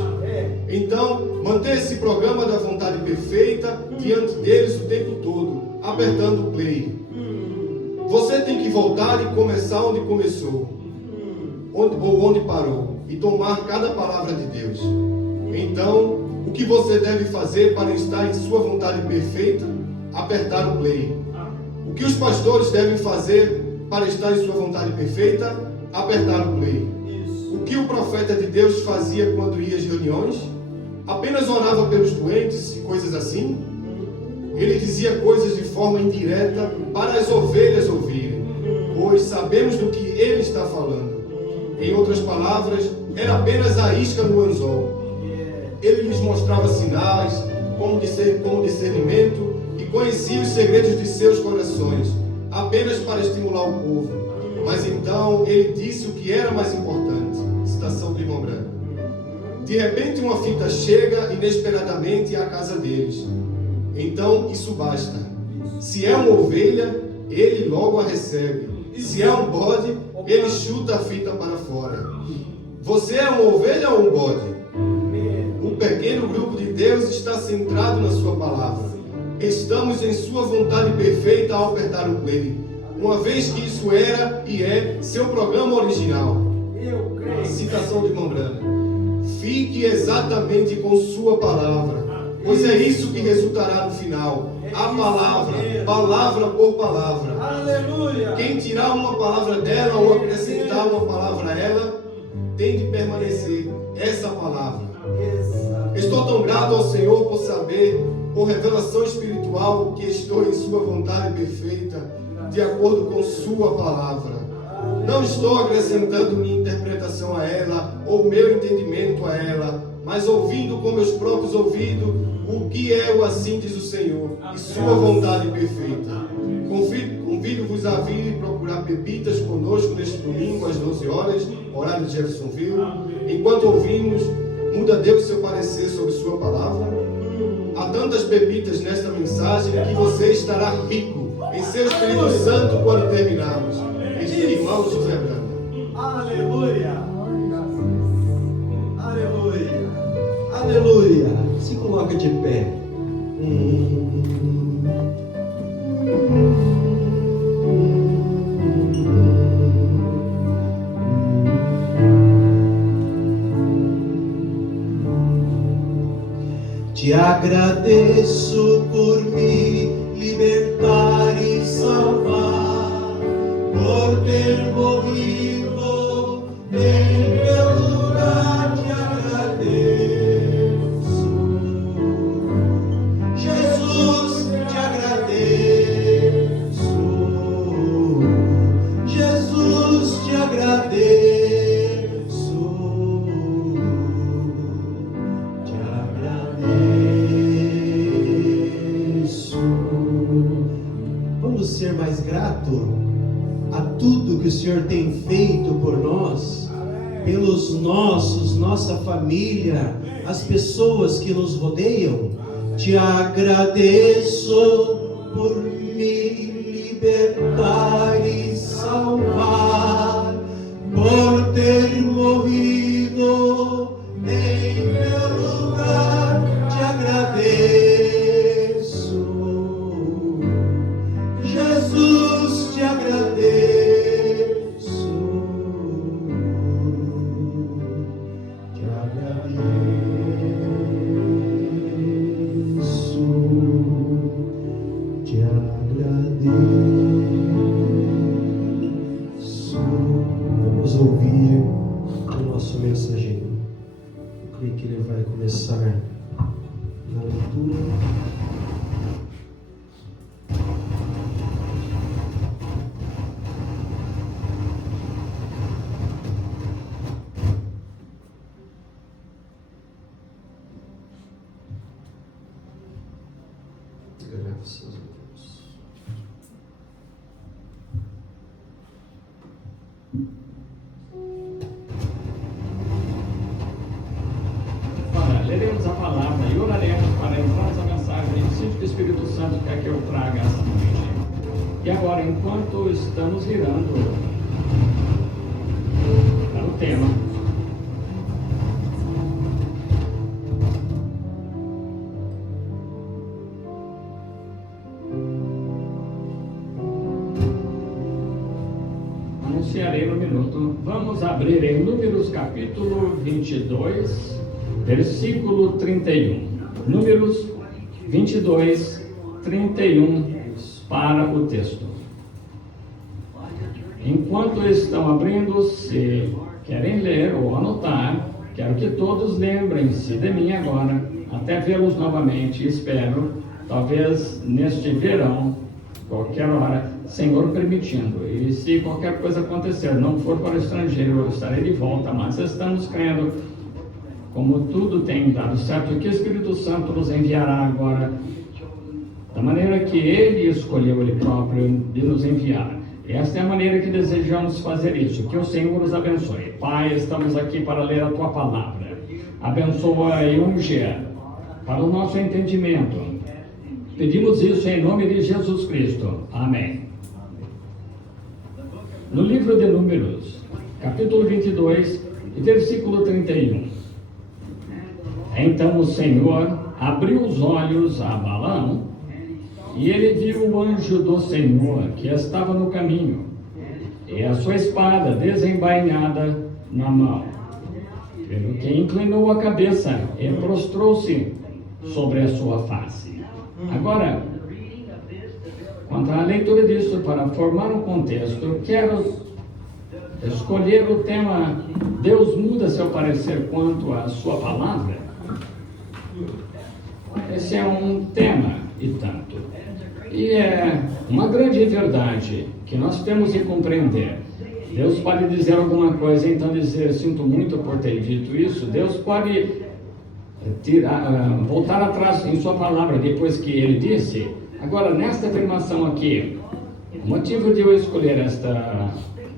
Então, manter esse programa da vontade perfeita diante deles o tempo todo, apertando o play. Você tem que voltar e começar onde começou, onde parou, e tomar cada palavra de Deus. Então, o que você deve fazer para estar em sua vontade perfeita? Apertar o play. O que os pastores devem fazer para estar em sua vontade perfeita? Apertar o play. O que o profeta de Deus fazia quando ia às reuniões? Apenas orava pelos doentes e coisas assim? Ele dizia coisas de forma indireta para as ovelhas ouvirem, pois sabemos do que ele está falando. Em outras palavras, era apenas a isca no anzol. Ele lhes mostrava sinais, como discernimento, e conhecia os segredos de seus corações, apenas para estimular o povo. Mas então ele disse o que era mais importante. Citação de irmão Branham. De repente uma fita chega inesperadamente à casa deles. Então isso basta. Se é uma ovelha, ele logo a recebe. Se é um bode, ele chuta a fita para fora. Você é uma ovelha ou um bode? O pequeno grupo de Deus está centrado na sua palavra. Estamos em sua vontade perfeita ao apertar o play, uma vez que isso era e é seu programa original. Citação de irmão Branham. Fique exatamente com sua palavra, pois é isso que resultará no final. A palavra, palavra por palavra. Aleluia. Quem tirar uma palavra dela ou acrescentar uma palavra a ela, tem de permanecer essa palavra. Estou tão grato ao Senhor por saber, por revelação espiritual, que estou em sua vontade perfeita, de acordo com sua palavra. Não estou acrescentando minha interpretação a ela, ou meu entendimento a ela, mas ouvindo com meus próprios ouvidos o que é o assim diz o Senhor, e sua vontade perfeita. Convido-vos a vir e procurar pepitas conosco neste domingo às 12 horas, horário de Jeffersonville. Enquanto ouvimos, muda Deus seu parecer sobre sua palavra. Há tantas pepitas nesta mensagem que você estará rico em seu Espírito Santo quando terminarmos. Irmão José Branham. Aleluia! Aleluia! Aleluia! Se coloca de pé. Te agradeço por me libertar e salvar, por ter morrido em meu lugar. Te agradeço, Jesus, te agradeço, Jesus, te agradeço. Ser mais grato a tudo que o Senhor tem feito por nós, pelos nossa família, as pessoas que nos rodeiam. Te agradeço por me libertar e salvar, por ter morrido em meu lugar. Te agradeço, Jesus, te agradeço, te agradeço, te agradeço. Vamos ouvir o nosso mensageiro. Eu creio que ele vai começar na leitura. Graças a Deus. Ora, leremos a palavra e oraremos para entrar na mensagem e sinto que o Espírito Santo quer que eu traga essa noite. E agora, enquanto estamos virando para o tema, anunciarei no minuto. Vamos abrir em Números capítulo 22, versículo 31. Números 22, 31 para o texto. Enquanto estão abrindo, se querem ler ou anotar, quero que todos lembrem-se de mim agora, até vê-los novamente. Espero, talvez neste verão, qualquer hora, Senhor permitindo. E se qualquer coisa acontecer, não for para o estrangeiro, eu estarei de volta. Mas estamos crendo, como tudo tem dado certo, que o Espírito Santo nos enviará agora, da maneira que Ele escolheu Ele próprio de nos enviar. Esta é a maneira que desejamos fazer isso. Que o Senhor nos abençoe. Pai, estamos aqui para ler a Tua palavra. Abençoa e unge para o nosso entendimento. Pedimos isso em nome de Jesus Cristo. Amém. No livro de Números, capítulo 22, versículo 31. Então o Senhor abriu os olhos a Balaão, e ele viu o anjo do Senhor que estava no caminho, e a sua espada desembainhada na mão. Pelo que inclinou a cabeça e prostrou-se sobre a sua face. Agora, quanto à leitura disso, para formar um contexto, quero escolher o tema Deus muda seu parecer quanto à sua palavra. Esse é um tema e tanto. E é uma grande verdade que nós temos que compreender. Deus pode dizer alguma coisa, então dizer, sinto muito por ter dito isso. Deus pode voltar atrás em sua palavra depois que ele disse. Agora, nesta afirmação aqui, o motivo de eu escolher esta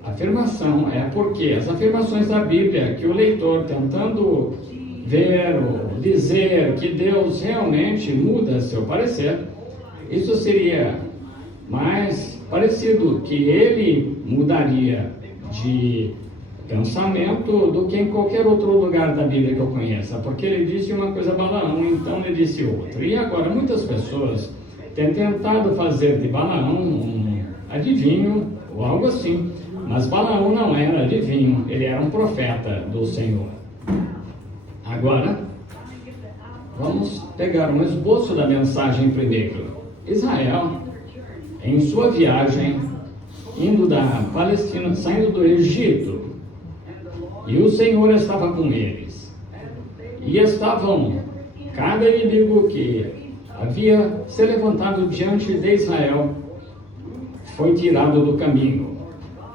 afirmação é porque as afirmações da Bíblia, que o leitor tentando ver ou dizer que Deus realmente muda seu parecer, isso seria mais parecido que ele mudaria de pensamento do que em qualquer outro lugar da Bíblia que eu conheça, porque ele disse uma coisa a Balaão, então ele disse outra. E agora muitas pessoas têm tentado fazer de Balaão um adivinho ou algo assim, mas Balaão não era adivinho, ele era um profeta do Senhor. Agora, vamos pegar um esboço da mensagem primeiro. Israel, em sua viagem, indo da Palestina, saindo do Egito, e o Senhor estava com eles. E estavam, cada inimigo que havia se levantado diante de Israel, foi tirado do caminho.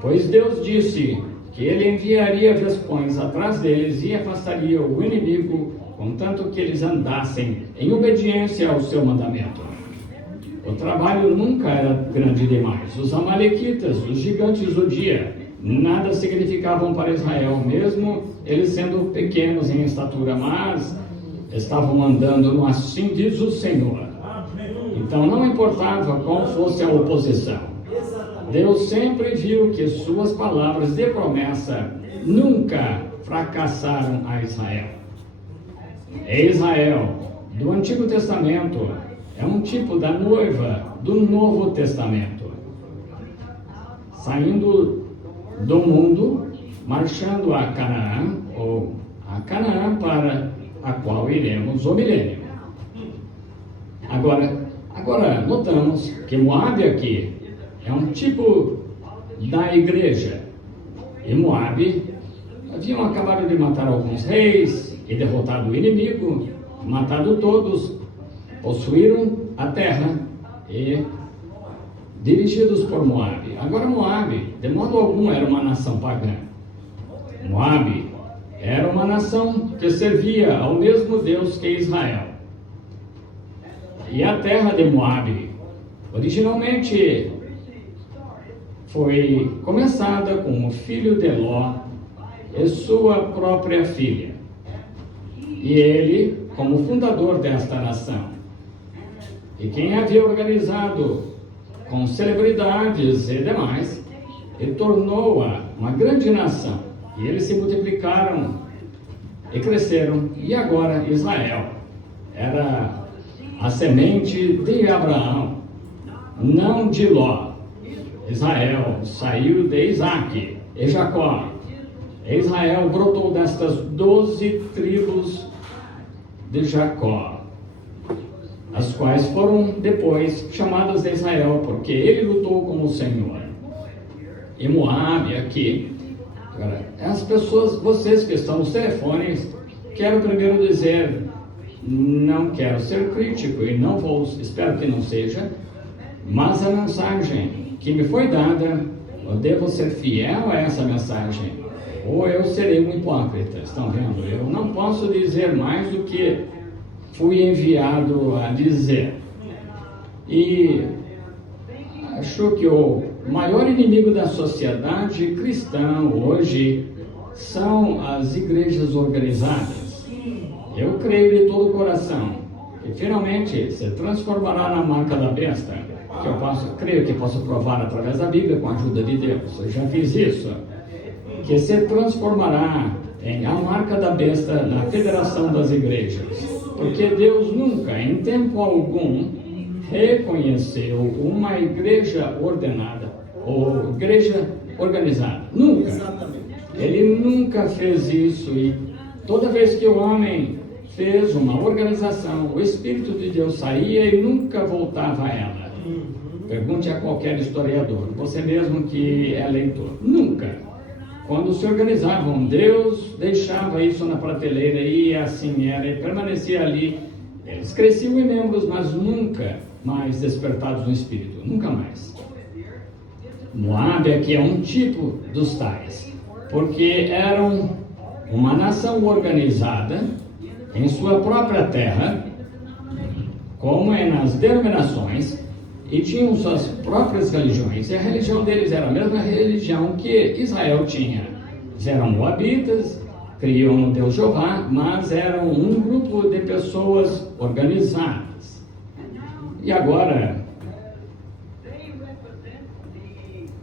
Pois Deus disse que ele enviaria vespões atrás deles e afastaria o inimigo, contanto que eles andassem em obediência ao seu mandamento. O trabalho nunca era grande demais. Os amalequitas, os gigantes do dia, nada significavam para Israel, mesmo eles sendo pequenos em estatura, mas estavam andando no assim diz o Senhor. Então não importava qual fosse a oposição. Deus sempre viu que suas palavras de promessa nunca fracassaram a Israel. Israel, do Antigo Testamento, é um tipo da noiva do Novo Testamento, saindo do mundo, marchando a Canaã, ou a Canaã para a qual iremos o milênio. Agora notamos que Moabe aqui é um tipo da igreja. E Moabe haviam acabado de matar alguns reis e derrotado o inimigo, matado todos, possuíram a terra e dirigidos por Moabe. Agora Moabe, de modo algum, era uma nação pagã. Moabe era uma nação que servia ao mesmo Deus que Israel. E a terra de Moabe, originalmente, foi começada com o filho de Ló e sua própria filha. E ele, como fundador desta nação, e quem havia organizado com celebridades e demais, e tornou-a uma grande nação. E eles se multiplicaram e cresceram. E agora Israel era a semente de Abraão, não de Ló. Israel saiu de Isaac e Jacó. Israel brotou destas 12 tribos de Jacó, as quais foram depois chamadas de Israel, porque ele lutou com o Senhor. E Moabe aqui, agora, as pessoas, vocês que estão nos telefones, quero primeiro dizer, não quero ser crítico e não vou, espero que não seja, mas a mensagem que me foi dada, eu devo ser fiel a essa mensagem, ou eu serei um hipócrita. Estão vendo? Eu não posso dizer mais do que fui enviado a dizer. E acho que o maior inimigo da sociedade cristã hoje são as igrejas organizadas. Eu creio de todo o coração que finalmente se transformará na marca da besta, que eu creio que posso provar através da Bíblia com a ajuda de Deus. Eu já fiz isso. Que se transformará em a marca da besta na federação das igrejas. Porque Deus nunca, em tempo algum, reconheceu uma igreja ordenada ou igreja organizada. Nunca. Ele nunca fez isso. E toda vez que o homem fez uma organização, o Espírito de Deus saía e nunca voltava a ela. Pergunte a qualquer historiador, você mesmo que é leitor. Nunca. Quando se organizavam, Deus deixava isso na prateleira e assim era, e permanecia ali. Eles cresciam em membros, mas nunca mais despertados no Espírito. Nunca mais. Moabe aqui é um tipo dos tais, porque eram uma nação organizada em sua própria terra, como é nas denominações, e tinham suas próprias religiões, e a religião deles era a mesma religião que Israel tinha. Eles eram moabitas, criam no Deus Jeová, mas eram um grupo de pessoas organizadas. E agora,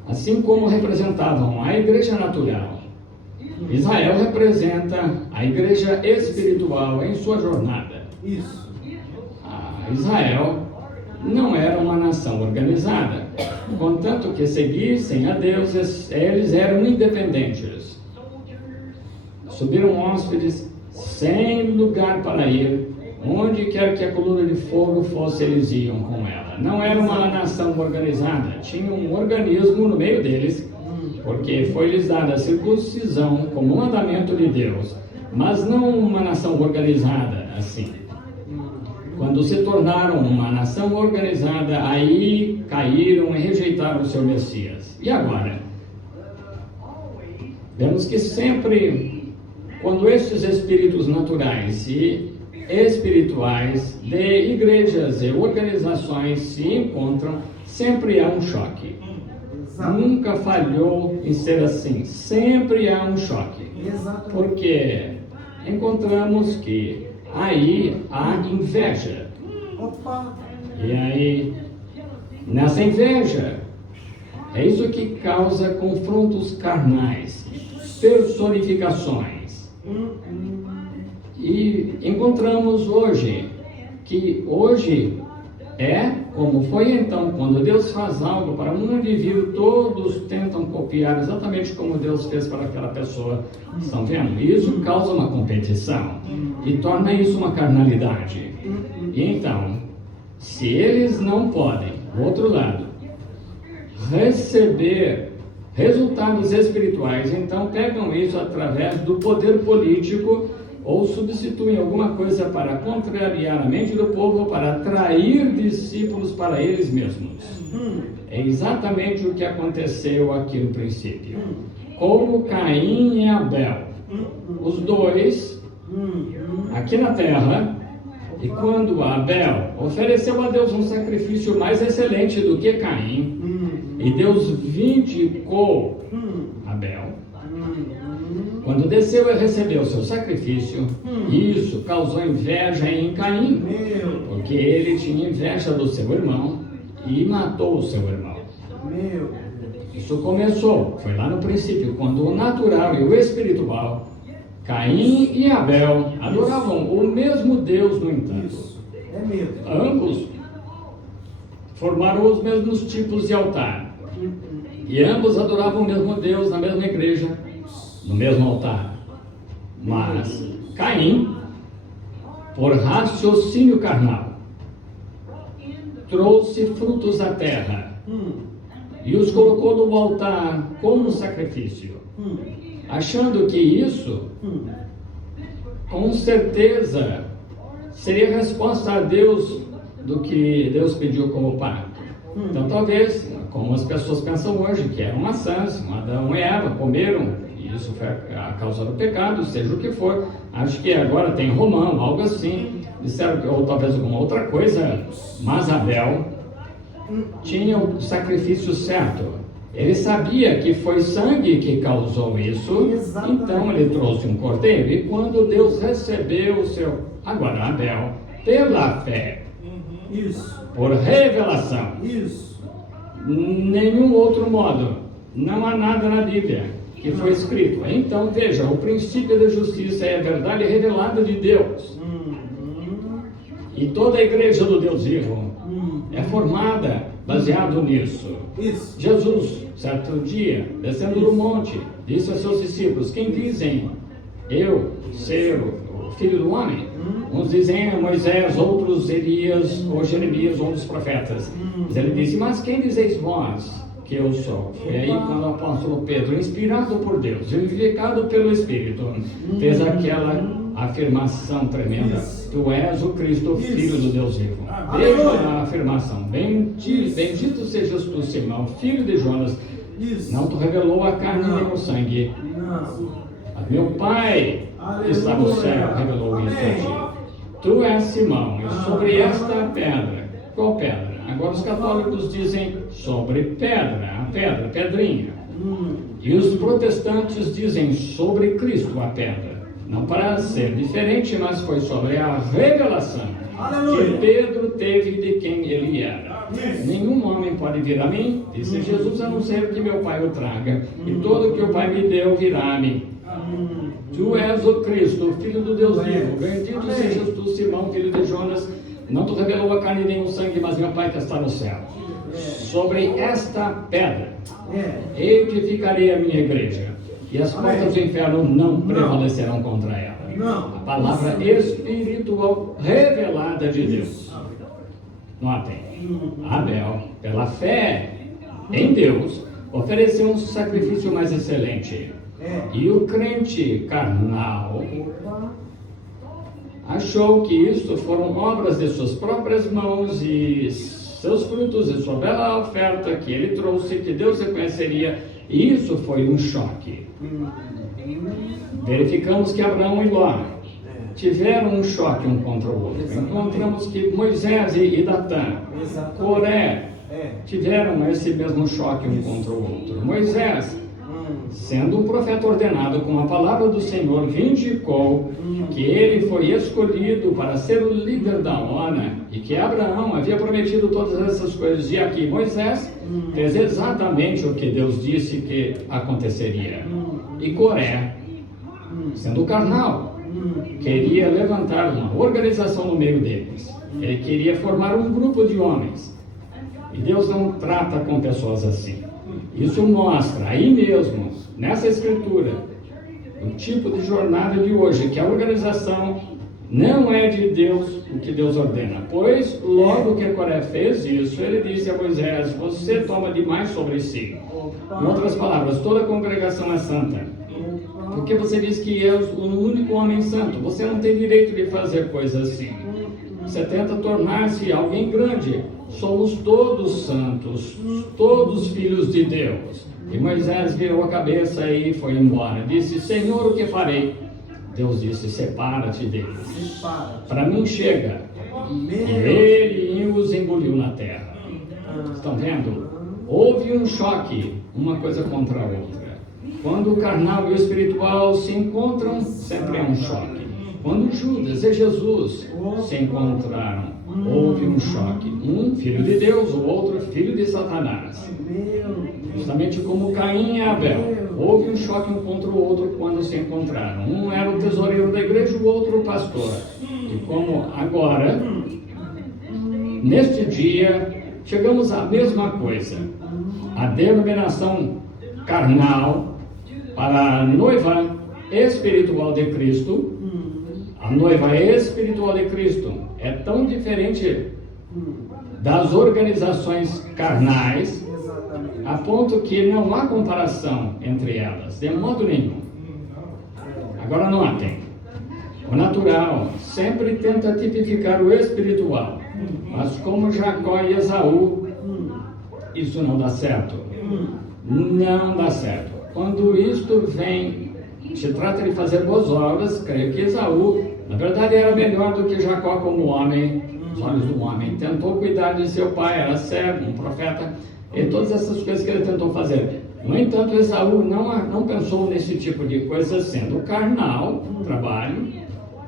assim como representavam a igreja natural Israel representa a igreja espiritual em sua jornada. Isso. Israel não era uma nação organizada, contanto que seguissem a Deus, eles eram independentes. Subiram hóspedes sem lugar para ir, onde quer que a coluna de fogo fosse, eles iam com ela. Não era uma nação organizada, tinha um organismo no meio deles, porque foi-lhes dada a circuncisão como mandamento de Deus, mas não uma nação organizada assim. Quando se tornaram uma nação organizada, aí caíram e rejeitaram o seu Messias. E agora? Vemos que sempre, quando estes espíritos naturais e espirituais de igrejas e organizações se encontram, sempre há um choque. Nunca falhou em ser assim. Sempre há um choque. Porque encontramos que aí há inveja. E aí, nessa inveja, é isso que causa confrontos carnais, personificações. E encontramos hoje que hoje é como foi então, quando Deus faz algo para um indivíduo, todos tentam copiar exatamente como Deus fez para aquela pessoa. Estão vendo? Isso causa uma competição e torna isso uma carnalidade. E então, se eles não podem, do outro lado, receber resultados espirituais, então pegam isso através do poder político ou substituem alguma coisa para contrariar a mente do povo, para atrair discípulos para eles mesmos. É exatamente o que aconteceu aqui no princípio. Como Caim e Abel, os dois, aqui na terra, e quando Abel ofereceu a Deus um sacrifício mais excelente do que Caim, e Deus vindicou Abel, quando desceu e recebeu o seu sacrifício, isso causou inveja em Caim, porque ele tinha inveja do seu irmão e matou o seu irmão. Isso começou, foi lá no princípio, quando o natural e o espiritual, Caim e Abel, adoravam o mesmo Deus, no entanto. Ambos formaram os mesmos tipos de altar. E ambos adoravam o mesmo Deus na mesma igreja, no mesmo altar. Mas Caim, por raciocínio carnal, trouxe frutos à terra e os colocou no altar como sacrifício, achando que isso, com certeza, seria resposta a Deus do que Deus pediu como pacto. Então, talvez, como as pessoas pensam hoje, que eram maçãs, Adão e Eva comeram, e isso foi a causa do pecado, seja o que for. Acho que agora tem Romão, algo assim, disseram que, ou talvez alguma outra coisa, mas Abel tinha o sacrifício certo. Ele sabia que foi sangue que causou isso, então ele trouxe um cordeiro, e quando Deus recebeu o seu... Agora, Abel, pela fé, por revelação, nenhum outro modo, não há nada na Bíblia que foi escrito. Então, veja, o princípio da justiça é a verdade revelada de Deus. E toda a igreja do Deus vivo é formada baseado nisso. Jesus, certo dia, descendo do monte, disse a seus discípulos: quem dizem eu ser o filho do homem? Uns dizem Moisés, outros Elias, ou Jeremias, ou dos profetas. Mas ele disse: mas quem dizeis vós que eu sou? Foi aí quando o apóstolo Pedro, inspirado por Deus, vivificado pelo Espírito, fez aquela afirmação tremenda: tu és o Cristo, Filho do Deus vivo. Veja a afirmação: bendito sejas tu, Simão, filho de Jonas, não te revelou a carne nem o sangue, meu Pai que está no céu revelou isso a ti. Tu és Simão, e sobre esta pedra, qual pedra? Agora os católicos dizem sobre pedra, a pedra, pedrinha. E os protestantes dizem sobre Cristo, a pedra. Não para ser diferente, mas foi sobre a revelação que Pedro teve de quem ele era. Nenhum homem pode vir a mim, disse Jesus, a não ser que meu Pai o traga. E todo o que o Pai me deu virá a mim. Tu és o Cristo, o Filho do Deus vivo. Bendito sejas tu, Simão, filho de Jonas. Não te revelou a carne nem o sangue, mas meu Pai que está no céu. Sobre esta pedra edificarei a minha igreja, e as portas do inferno não prevalecerão contra ela. A palavra espiritual revelada de Deus. Notem, Abel, pela fé em Deus, ofereceu um sacrifício mais excelente. E o crente carnal achou que isto foram obras de suas próprias mãos e seus frutos e sua bela oferta que ele trouxe, que Deus reconheceria. E isso foi um choque. Verificamos que Abraão e Ló tiveram um choque um contra o outro. Encontramos que Moisés e Datã, Coré, tiveram esse mesmo choque um contra o outro. Moisés, sendo um profeta ordenado com a palavra do Senhor, vindicou que ele foi escolhido para ser o líder da ONU e que Abraão havia prometido todas essas coisas. E aqui Moisés fez exatamente o que Deus disse que aconteceria. E Coré, sendo carnal, queria levantar uma organização no meio deles. Ele queria formar um grupo de homens. E Deus não trata com pessoas assim. Isso mostra aí mesmo, nessa escritura, o tipo de jornada de hoje, que a organização não é de Deus o que Deus ordena. Pois, logo que Coré fez isso, ele disse a Moisés: você toma demais sobre si. Em outras palavras, toda a congregação é santa. Porque você diz que é o único homem santo. Você não tem direito de fazer coisas assim. Você tenta tornar-se alguém grande. Somos todos santos, todos filhos de Deus. E Moisés virou a cabeça e foi embora. Disse: Senhor, o que farei? Deus disse: separa-te deles. Para mim chega. E ele os engoliu na terra. Estão vendo? Houve um choque, uma coisa contra a outra. Quando o carnal e o espiritual se encontram, sempre é um choque. Quando Judas e Jesus se encontraram, houve um choque. Um filho de Deus, o outro filho de Satanás. Justamente como Caim e Abel. Houve um choque um contra o outro quando se encontraram. Um era o tesoureiro da igreja, o outro o pastor. E como agora, neste dia, chegamos à mesma coisa. A denominação carnal para a noiva espiritual de Cristo. A noiva espiritual de Cristo é tão diferente das organizações carnais, a ponto que não há comparação entre elas, de modo nenhum. Agora notem, o natural sempre tenta tipificar o espiritual, mas como Jacó e Esaú, isso não dá certo. Não dá certo. Quando isto vem, se trata de fazer boas obras, creio que Esaú, na verdade, era melhor do que Jacó como homem, os olhos do homem. Tentou cuidar de seu pai, era servo, um profeta, e todas essas coisas que ele tentou fazer. No entanto, Esaú não pensou nesse tipo de coisa, sendo carnal, trabalho.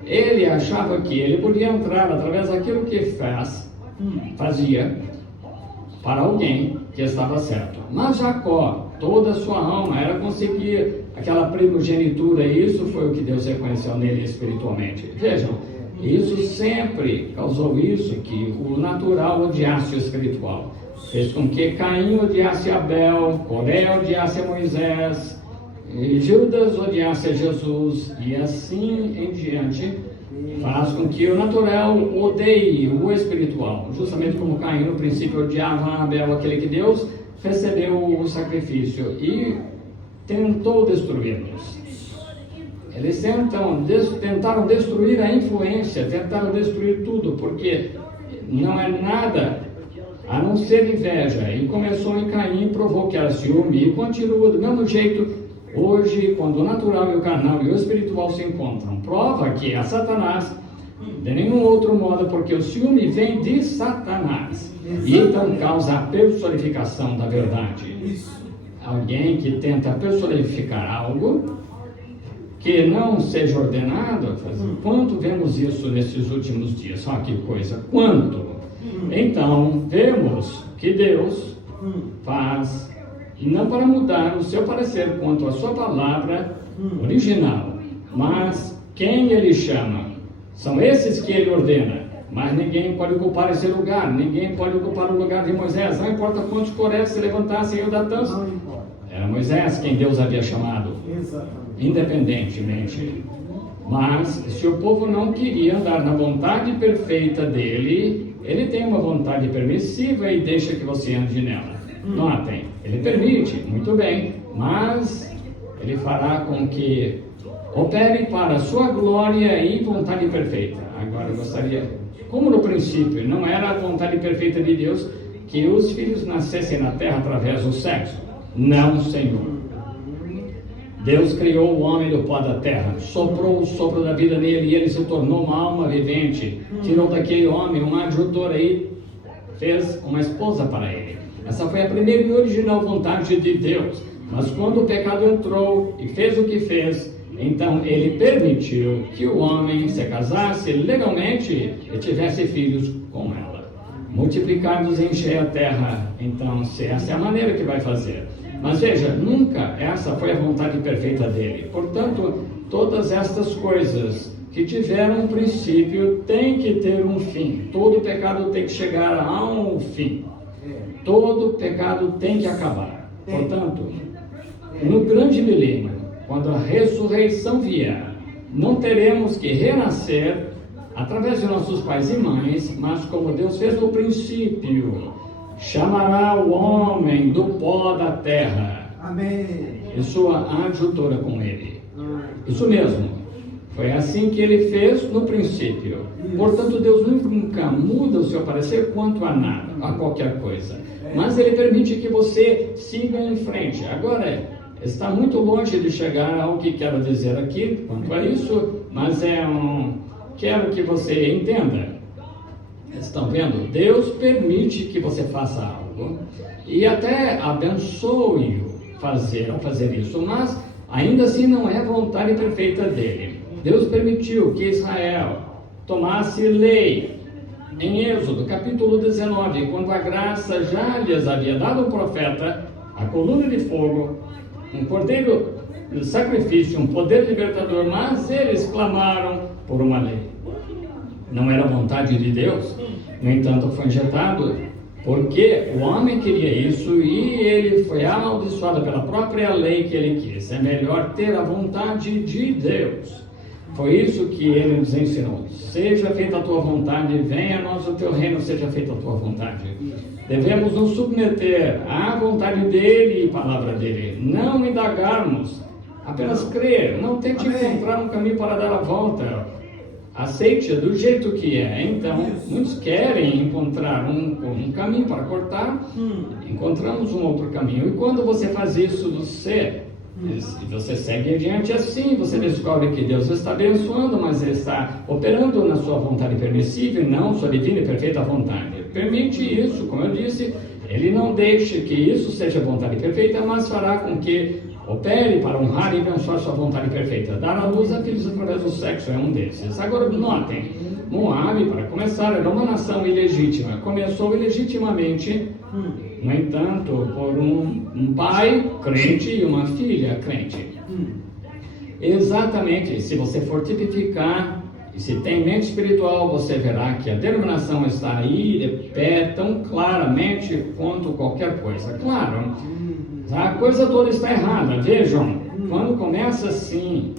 Ele achava que ele podia entrar através daquilo que fazia para alguém que estava certo. Mas Jacó, toda a sua alma era conseguir aquela primogenitura, e isso foi o que Deus reconheceu nele espiritualmente. Vejam, isso sempre causou isso, que o natural odiasse o espiritual. Fez com que Caim odiasse Abel, Coré odiasse Moisés, e Judas odiasse Jesus, e assim em diante, faz com que o natural odeie o espiritual, justamente como Caim no princípio odiava Abel, aquele que Deus recebeu o sacrifício, e tentou destruí-los. Eles tentaram destruir a influência, tentaram destruir tudo, porque não é nada a não ser inveja. E começou em Caim, provou que era ciúme, e continua do mesmo jeito hoje, quando o natural e o carnal e o espiritual se encontram. Prova que é Satanás, de nenhum outro modo, porque o ciúme vem de Satanás. E então causa a personificação da verdade. Alguém que tenta personificar algo que não seja ordenado. Quanto vemos isso nesses últimos dias? Olha que coisa, quanto? Então, vemos que Deus faz, não para mudar o seu parecer quanto à sua palavra, original. Mas quem ele chama? São esses que ele ordena. Mas ninguém pode ocupar esse lugar. Ninguém pode ocupar o lugar de Moisés. Não importa quantos coréus se levantassem ou Datãs. Era Moisés quem Deus havia chamado. Independentemente. Mas se o povo não queria andar na vontade perfeita dele, ele tem uma vontade permissiva e deixa que você ande nela. Notem, ele permite, muito bem, mas ele fará com que opere para a sua glória e vontade perfeita. Agora eu gostaria, como no princípio não era a vontade perfeita de Deus que os filhos nascessem na terra através do sexo. Não, Senhor. Deus criou o homem do pó da terra, soprou o sopro da vida nele e ele se tornou uma alma vivente. Tirou daquele homem uma adjutora e fez uma esposa para ele. Essa foi a primeira e original vontade de Deus. Mas quando o pecado entrou e fez o que fez, então ele permitiu que o homem se casasse legalmente e tivesse filhos com ela. Multiplicados e encher a terra. Então, se essa é a maneira que vai fazer. Mas veja, nunca essa foi a vontade perfeita dele. Portanto, todas estas coisas que tiveram um princípio têm que ter um fim. Todo pecado tem que chegar a um fim. Todo pecado tem que acabar. Portanto, no grande milênio, quando a ressurreição vier, não teremos que renascer através de nossos pais e mães, mas como Deus fez no princípio, chamará o homem do pó da terra. Amém. E sua adjutora com ele. Isso mesmo. Foi assim que ele fez no princípio. Portanto, Deus nunca muda o seu parecer quanto a nada, a qualquer coisa. Mas ele permite que você siga em frente. Agora, está muito longe de chegar ao que quero dizer aqui quanto a isso, mas quero que você entenda. Estão vendo? Deus permite que você faça algo e até abençoe-o ao fazer isso, mas ainda assim não é a vontade perfeita dele. Deus permitiu que Israel tomasse lei em Êxodo, capítulo 19, quando a graça já lhes havia dado um profeta, a coluna de fogo, um cordeiro de sacrifício, um poder libertador, mas eles clamaram por uma lei. Não era a vontade de Deus, no entanto foi injetado, porque o homem queria isso e ele foi amaldiçoado pela própria lei que ele quis. É melhor ter a vontade de Deus. Foi isso que ele nos ensinou. Seja feita a tua vontade, venha a nós o teu reino, seja feita a tua vontade. Devemos nos submeter à vontade dele e palavra dele. Não indagarmos, apenas crer. Não tente encontrar um caminho para dar a volta. Aceite do jeito que é. Então, muitos querem encontrar um caminho para cortar. Encontramos um outro caminho. E quando você faz isso, você segue adiante assim, você descobre que Deus está abençoando, mas Ele está operando na sua vontade permissível e não sua divina e perfeita vontade. Permite isso, como eu disse, Ele não deixa que isso seja vontade perfeita, mas fará com que opere para honrar e abençoar sua vontade perfeita. Dar a luz a filhos através do sexo é um desses. Agora notem, Moabe, para começar, era uma nação ilegítima. Começou ilegitimamente, no entanto, por um pai crente e uma filha crente. Exatamente, se você for tipificar e se tem mente espiritual, você verá que a denominação está aí de pé tão claramente quanto qualquer coisa. Claro, a coisa toda está errada. Vejam, quando começa assim,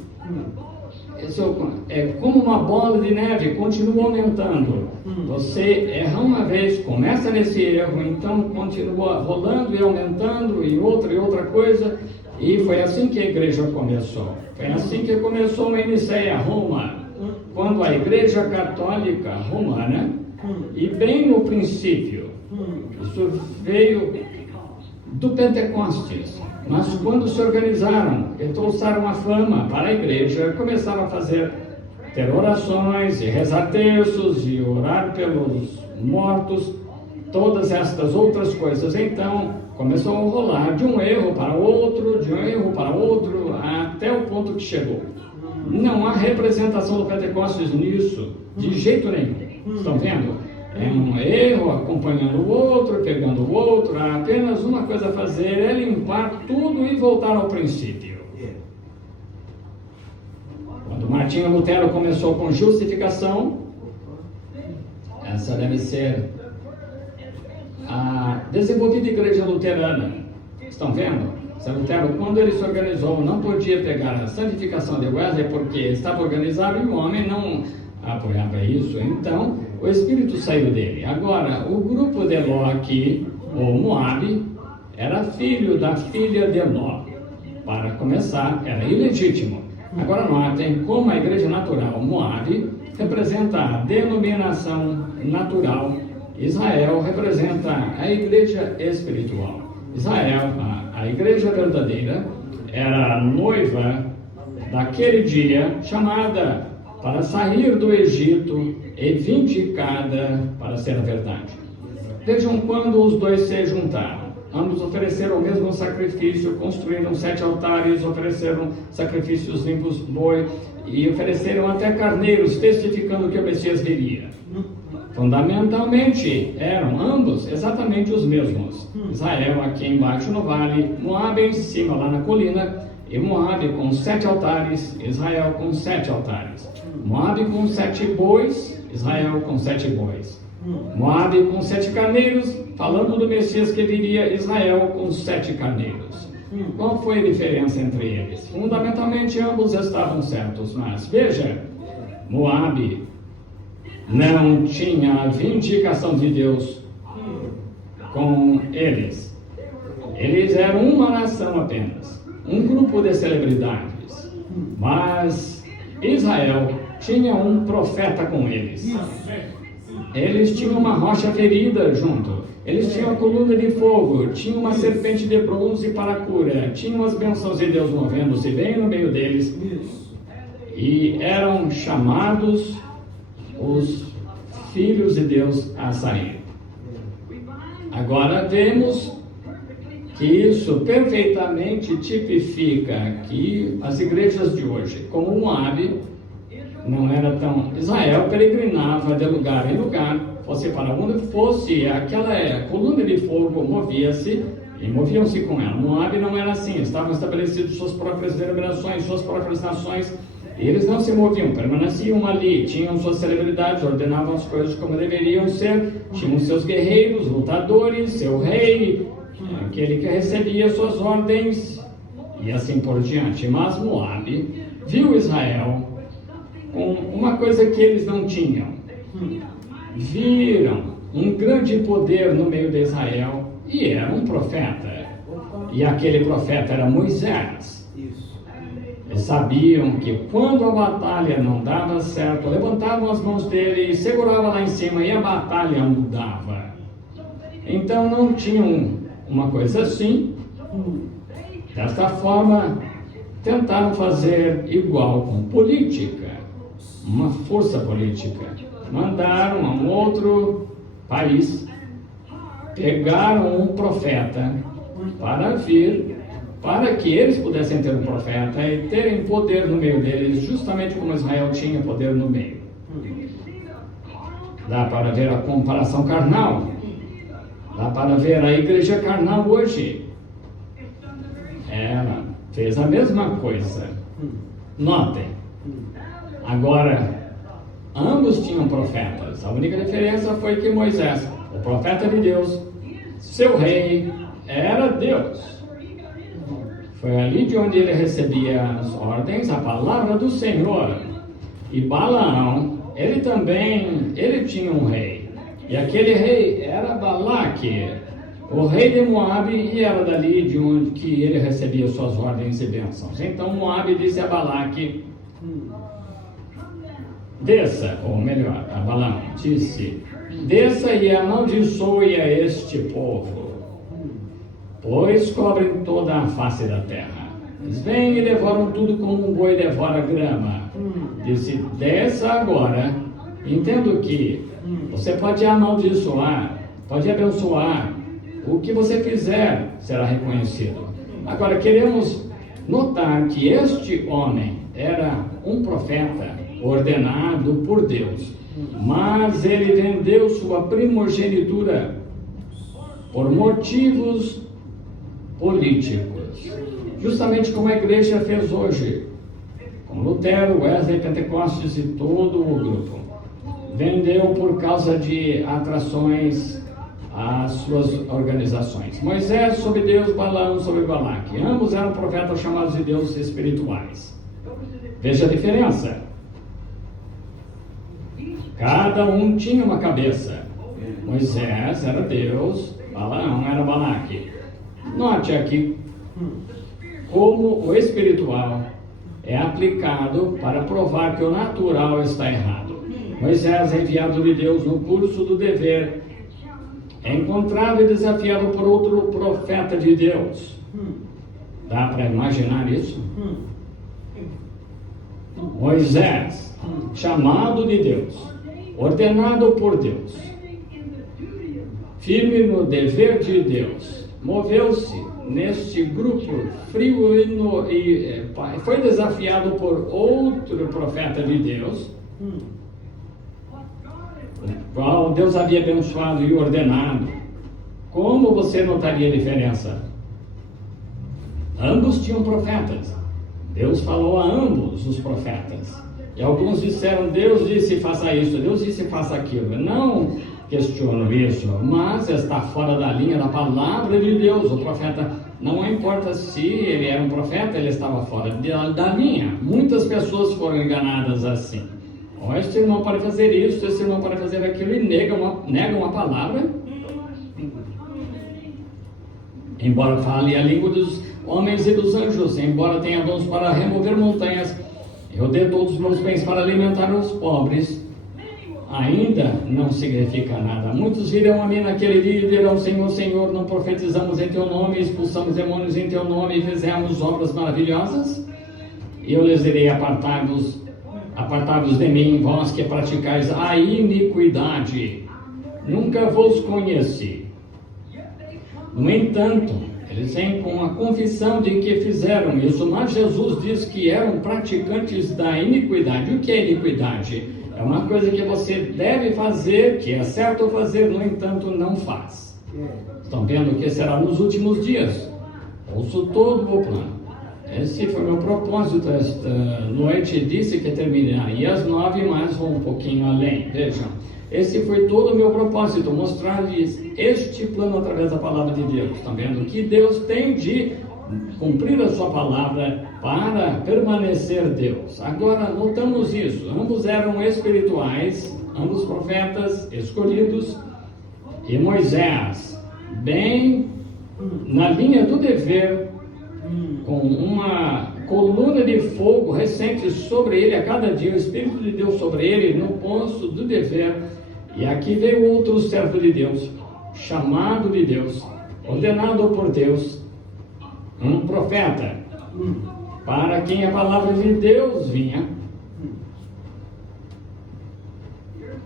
isso é como uma bola de neve, continua aumentando. Você erra uma vez, começa nesse erro, então continua rolando e aumentando, e outra coisa. E foi assim que a igreja começou. Foi assim que começou em Nicéia, Roma, quando a igreja católica romana, e bem no princípio, isso veio do Pentecostes, mas quando se organizaram e trouxeram a fama para a igreja, começaram a ter orações e rezar terços e orar pelos mortos, todas estas outras coisas. Então começou a rolar de um erro para outro, até o ponto que chegou. Não há representação do Pentecostes nisso, de jeito nenhum. Estão vendo? É um erro acompanhando o outro, pegando o outro. Há apenas uma coisa a fazer, é limpar tudo e voltar ao princípio. Martinho Lutero começou com justificação. Essa deve ser a desenvolvida igreja luterana. Estão vendo? São Lutero, quando ele se organizou, não podia pegar a santificação de Wesley porque estava organizado e o homem não apoiava isso. Então, o Espírito saiu dele. Agora, o grupo de Ló aqui, o Moabe, era filho da filha de Ló. Para começar, era ilegítimo. Agora notem como a igreja natural Moabe representa a denominação natural. Israel representa a igreja espiritual. Israel, a igreja verdadeira, era a noiva daquele dia, chamada para sair do Egito e vindicada para ser a verdade. Vejam quando os dois se juntaram. Ambos ofereceram o mesmo sacrifício, construíram 7 altares, ofereceram sacrifícios limpos, boi, e ofereceram até carneiros, testificando que o Messias viria. Fundamentalmente, eram ambos exatamente os mesmos. Israel aqui embaixo no vale, Moabe em cima lá na colina, e Moabe com 7 altares, Israel com 7 altares. Moabe com 7 bois, Israel com 7 bois. Moabe com 7 carneiros, falando do Messias que viria, Israel com 7 carneiros. Qual foi a diferença entre eles? Fundamentalmente, ambos estavam certos, mas veja, Moabe não tinha a vindicação de Deus com eles. Eles eram uma nação apenas, um grupo de celebridades. Mas Israel tinha um profeta com eles. Eles tinham uma rocha ferida junto. Eles tinham a coluna de fogo, tinham uma serpente de bronze para a cura, tinham as bênçãos de Deus movendo-se bem no meio deles. E eram chamados os filhos de Deus a sair. Agora vemos que isso perfeitamente tipifica que as igrejas de hoje, como Moabe, não era tão... Israel peregrinava de lugar em lugar, fosse para onde fosse, aquela coluna de fogo movia-se e moviam-se com ela. Moabe não era assim, estavam estabelecidas suas próprias denominações, suas próprias nações. Eles não se moviam, permaneciam ali, tinham suas celebridades, ordenavam as coisas como deveriam ser, tinham seus guerreiros, lutadores, seu rei, aquele que recebia suas ordens, e assim por diante. Mas Moabe viu Israel com uma coisa que eles não tinham. Viram um grande poder no meio de Israel, e era um profeta. E aquele profeta era Moisés. Eles sabiam que quando a batalha não dava certo, levantavam as mãos dele e seguravam lá em cima e a batalha mudava. Então não tinham uma coisa assim. Desta forma, tentaram fazer igual com política, uma força política. Mandaram a um outro país, pegaram um profeta para vir, para que eles pudessem ter um profeta e terem poder no meio deles, justamente como Israel tinha poder no meio. Dá para ver a comparação carnal. Dá para ver a igreja carnal hoje. Ela fez a mesma coisa. Notem. Agora, ambos tinham profetas. A única diferença foi que Moisés, o profeta de Deus, seu rei, era Deus. Foi ali de onde ele recebia as ordens, a palavra do Senhor. E Balaão, ele tinha um rei. E aquele rei era Balaque, o rei de Moabe, e era dali de onde que ele recebia suas ordens e bênçãos. Então Moabe disse a Balaque, desça, ou melhor, a Balaão disse, desça e amaldiçoe a este povo, pois cobrem toda a face da terra. Eles vêm e devoram tudo como um boi devora grama. Disse, desça agora. Entendo que você pode amaldiçoar, pode abençoar. O que você fizer será reconhecido. Agora, queremos notar que este homem era um profeta ordenado por Deus, mas ele vendeu sua primogenitura por motivos políticos, justamente como a igreja fez hoje, com Lutero, Wesley, Pentecostes e todo o grupo. Vendeu por causa de atrações às suas organizações. Moisés sobre Deus, Balaão sobre Balaque. Ambos eram profetas chamados de Deus espirituais. Veja a diferença. Cada um tinha uma cabeça. Moisés era Deus, Balaão era Balaque. Note aqui como o espiritual é aplicado para provar que o natural está errado. Moisés, enviado de Deus no curso do dever, é encontrado e desafiado por outro profeta de Deus. Dá para imaginar isso? Moisés, chamado de Deus, ordenado por Deus, firme no dever de Deus, moveu-se neste grupo frio e foi desafiado por outro profeta de Deus, qual Deus havia abençoado e ordenado. Como você notaria a diferença? Ambos tinham profetas. Deus falou a ambos os profetas. E alguns disseram, Deus disse faça isso, Deus disse faça aquilo. Eu não questiono isso, mas está fora da linha da palavra de Deus. O profeta, não importa se ele era um profeta, ele estava fora da linha. Muitas pessoas foram enganadas assim. Oh, este irmão pode fazer isso, este irmão pode fazer aquilo, e negam a palavra. Embora fale a língua dos homens e dos anjos, embora tenha dons para remover montanhas, eu dê todos os meus bens para alimentar os pobres, ainda não significa nada. Muitos virão a mim naquele dia e dirão, Senhor, Senhor, não profetizamos em teu nome, expulsamos demônios em teu nome e fizemos obras maravilhosas? E eu lhes direi, apartai-vos de mim, vós que praticais a iniquidade, nunca vos conheci. No entanto, eles vêm com a confissão de que fizeram isso, mas Jesus diz que eram praticantes da iniquidade. O que é iniquidade? É uma coisa que você deve fazer, que é certo fazer, no entanto não faz. Estão vendo o que será nos últimos dias? Ouço todo o plano. Esse foi meu propósito esta noite. Disse que terminaria às 9, mas vou um pouquinho além. Vejam, esse foi todo o meu propósito, mostrar-lhes este plano através da palavra de Deus. Estão vendo que Deus tem de cumprir a sua palavra para permanecer Deus. Agora, notamos isso. Ambos eram espirituais, ambos profetas escolhidos, e Moisés, bem na linha do dever, com uma coluna de fogo recente sobre ele a cada dia, o Espírito de Deus sobre ele, no posto do dever. E aqui veio outro servo de Deus, chamado de Deus, ordenado por Deus, um profeta, para quem a palavra de Deus vinha.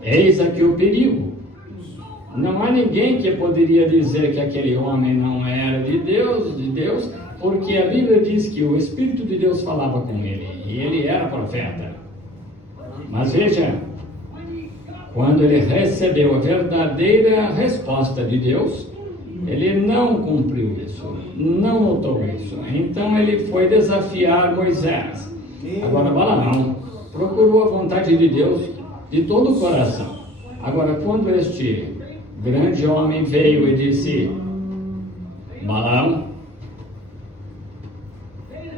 Eis aqui o perigo. Não há ninguém que poderia dizer que aquele homem não era de Deus, porque a Bíblia diz que o Espírito de Deus falava com ele, e ele era profeta. Mas veja, quando ele recebeu a verdadeira resposta de Deus, ele não cumpriu isso, não notou isso. Então ele foi desafiar Moisés. Agora Balaão procurou a vontade de Deus de todo o coração. Agora, quando este grande homem veio e disse,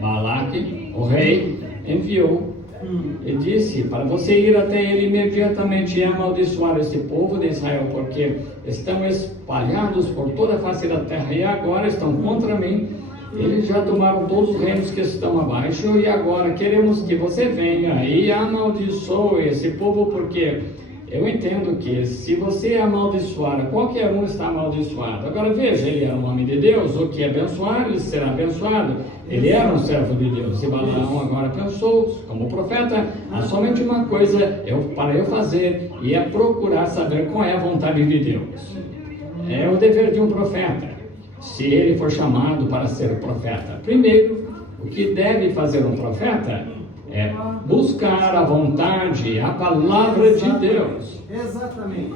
Balaque, o rei, enviou e disse para você ir até ele imediatamente e amaldiçoar esse povo de Israel, porque estão espalhados por toda a face da terra e agora estão contra mim. Eles já tomaram todos os reinos que estão abaixo e agora queremos que você venha e amaldiçoe esse povo, porque eu entendo que se você amaldiçoar, qualquer um está amaldiçoado. Agora veja, ele era um homem de Deus, o que abençoar, ele será abençoado. Ele era um servo de Deus. E Balaão agora pensou, como profeta, há somente uma coisa para eu fazer, e é procurar saber qual é a vontade de Deus. É o dever de um profeta, se ele for chamado para ser profeta. Primeiro, o que deve fazer um profeta é buscar a vontade, a palavra de Deus. Exatamente.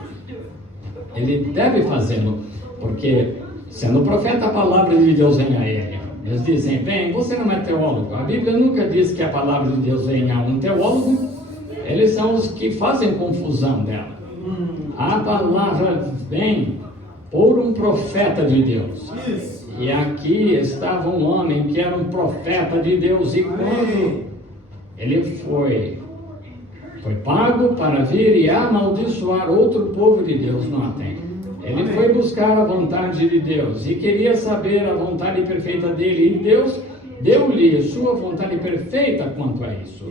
Ele deve fazê-lo, porque sendo profeta, a palavra de Deus vem a ele. Eles dizem, bem, você não é teólogo. A Bíblia nunca diz que a palavra de Deus vem a um teólogo. Eles são os que fazem confusão dela. A palavra vem por um profeta de Deus. E aqui estava um homem que era um profeta de Deus. E quando ele foi pago para vir e amaldiçoar outro povo de Deus, notem. Ele foi buscar a vontade de Deus e queria saber a vontade perfeita dele. E Deus deu-lhe sua vontade perfeita quanto a isso.